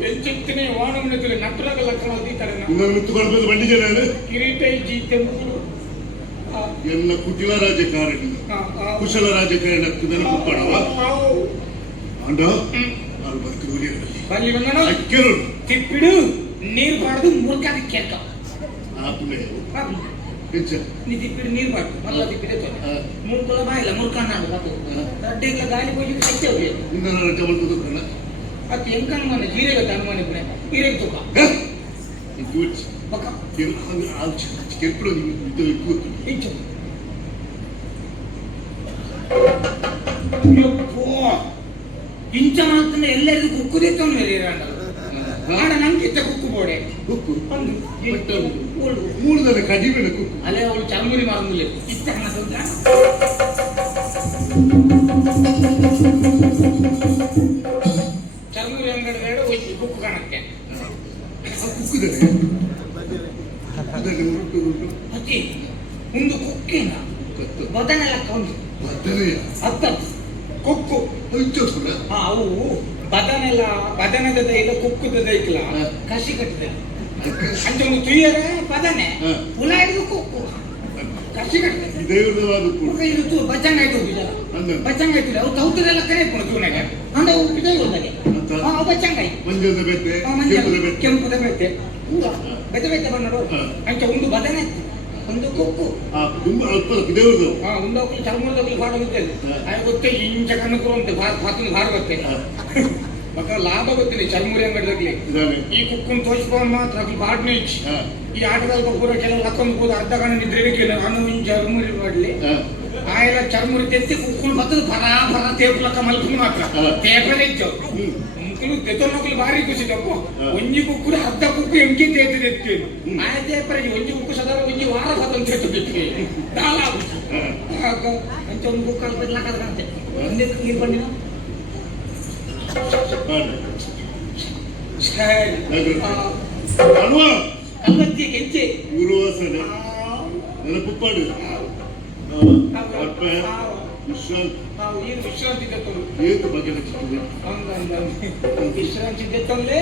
ಎಂಚಿತ್ತಿನೇ ವಾಣಮನೆತ್ತಲೆ ನಟ್ಟರಾಗ ಲಕ್ಷಣ ಅದ್ದೀತಾರೆ ಇನ್ನೊಂದು ಮಿತ್ತುಕೊಳ್ಬೋದು ಬಂಡಿ ಜನ ಕಿರೀಟ ಜೀತೆಂಬುದು ಎಲ್ಲ ಕುಟಿಲ ರಾಜಕಾರಣಿ ಕುಶಲ ರಾಜಕಾರಣ ನೆನಪುಕೊಳ್ಳವ ಅಂಡ ನಾನು ಬದುಕಿದ ಬಲ್ಲಿ ಬಂದಣ ಅಕ್ಕೆರು ತಿಪ್ಪಿಡು ನೀರು ಬಾರ್ದು ಮುರ್ಕಾದ ಕೇಳ್ಕ ಆಪುಲೆ ಹೆಚ್ಚ ನೀ ತಿಪ್ಪಿಡು ನೀರು ಬಾರ್ದು ಮಲ್ಲ ತಿಪ್ಪಿಡೆ ಮುರ್ಕೊಳ ಬಾಯಿಲ್ಲ ಮುರ್ಕಾನಾಡು ಅದು ದಡ್ಡೆಗಳ ಗಾಳಿ ಹೋಗಿ ಕಚ್ಚವ್ರಿ ಇನ್ನ ನಾನು ಕಮಲ್ದು ಕಣ ಅದು ಹೆಂಗ್ ಅನುಮಾನ ಜೀರೆಗ ಅನುಮಾನ ಬಿಡೆ ಇರೇಗ್ ತುಕ ಇದು ಬಕ ಕೆಲ್ಪಡು ಇದು ಕೂತು ಇಂಚು ಇಂಚ ಮಾತ್ರ ಎಲ್ಲರಿಗೂ ಕುಕ್ಕುದಿತ್ತವನು ಹೇಳಿರಂಡ ಆಡ ನಂಗಿತ್ತ ಕುಕ್ಕು ಬೋಡೆ ಕುಕ್ಕು ಮೂಳದಲ್ಲಿ ಕಡಿಮೆ ಕುಕ್ಕು ಅಲ್ಲೇ ಅವಳು ಚರ್ಮುರಿ ಮಾರುದಿಲ್ಲ ಇತ್ತ ಹಣ ಸೌದ್ರ ಚರ್ಮುರಿ ಅಂಗಡಿ ಹೋಗಿ ಕುಕ್ಕು ಕಾಣಕ್ಕೆ ಕುಕ್ಕಿದರೆ ಅದನ್ನು ಉಂಟು ಅತಿ ಒಂದು ಕುಕ್ಕಿನ ಬದನೆಲ್ಲ ಕೌಂಟು ಬದನೆಯ ಅತ್ತ ಕೊಕ್ಕು ಹೊಯ್ಚೋಸ್ಕರ ಅವು ಬದನೆಲ್ಲ ಬದನದ ದೈಲ ಕುಕ್ಕುದ ದೈಕಲ ಕಸಿ ಕಟ್ಟಿದೆ ಅಂತ ಒಂದು ತುಯ್ಯರೆ ಬದನೆ ಹುಲ ಹಿಡಿದು ಕುಕ್ಕು ಕಸಿ ಕಟ್ಟಿದೆ ಈ ದೇವರವಾದ ಇದು ಬಚ್ಚಂಗ ಆಯ್ತು ಬಚ್ಚಂಗ ಆಯ್ತು ಅವ್ರು ತೌತರೆಲ್ಲ ಕರೆ ಕೊಡು ತೂನಾಗ ಅಂದ ಉಪ್ಪಿದೆ ಹೋದಾಗೆ ಬಚ್ಚಂಗ ಆಯ್ತು ಮಂಜದ ಬೆತ್ತೆ ಕೆಂಪದ ಬೆತ್ತೆ ಕೆಂಪದ ಬೆತ್ತೆ ಬೆತ್ತ ಬೆತ್ತ ಬಂದಡು ಅಂತ ಒಂದು ಬದನೆ ಒಂದು ಕೊಕ್ಕು ತುಂಬಾ ಅಲ್ಪ ದೇವರದು ಒಂದೊಕ್ಕಲು ಚರ್ಮದೊಕ್ಕಲು ಭಾಳ ಗೊತ್ತಿಲ್ಲ ಅದು ಗೊತ್ತೇ ಇಂಚ ಕಣ್ಣು ಅಂತ ಭಾತನ ಭಾರ ಗೊತ್ತಿಲ್ಲ ಮಕ್ಕ ಲಾಭ ಗೊತ್ತಿಲ್ಲ ಚರ್ಮುರಿ ಅಂಗಡಿದಾಗ್ಲಿ ಈ ಕುಕ್ಕುನ್ ತೋರಿಸ್ಕೊಂಡು ಮಾತ್ರ ಅದು ಬಾಡ್ನೆ ಇಚ್ಚಿ ಈ ಆಟದಲ್ಲಿ ಪೂರ ಕೆಲವು ಲಕ್ಕೊಂದು ಕೂದ ಅರ್ಧ ಗಂಟೆ ನಿದ್ರೆ ನಾನು ಇನ್ ಚರ್ಮುರಿ ಮಾಡ್ಲಿ ಆಯೆಲ್ಲ ಚರ್ಮುರಿ ತೆತ್ತಿ ಕುಕ್ಕುನ್ ಬತ್ತದು ಭರ ತೇಪಲಕ್ಕ ಮಲ್ಕೊಂಡು ಮಾತ್ರ ತೇಪಲೆ ಇತ್ತು ಮುಕ್ಕಲು ತೆತ್ತೊನ್ನೊಕ್ಕಲು ಭಾರಿ ಖುಷಿದಪ್ಪ ಒಂಜಿ ಕುಕ್ಕುರು ಅರ್ಧ ಕುಕ್ಕು ಎಂಕಿ ತೇತದೆ ಎತ್ತೇನು ಆಯ ತೇಪರಿಗೆ ಒಂಜಿ ಕುಕ್ಕು ಸದಾ ಒಂಜಿ ವಾರ ಸದನ್ ತೇತದೆ ದಾಲ ಅಂತ ಒಂದು ಕುಕ್ಕ ಲಕ್ಕದಂತೆ ಒಂದೇ ನೀರು ಬಂದಿನ ಕಲ್ವತ್ತಿ ಕೆಂಚೆ ಊರುವಾಸನೆ ನೆನಪುಪ್ಪಾಡು ವಿಶ್ರಾಂತಿ ತೆತ್ತೊಂದು ಏತು ಬಗ್ಗೆ ಚಿಕ್ಕಿದೆ ವಿಶ್ರಾಂತಿ ತೆತ್ತೊಂದೇ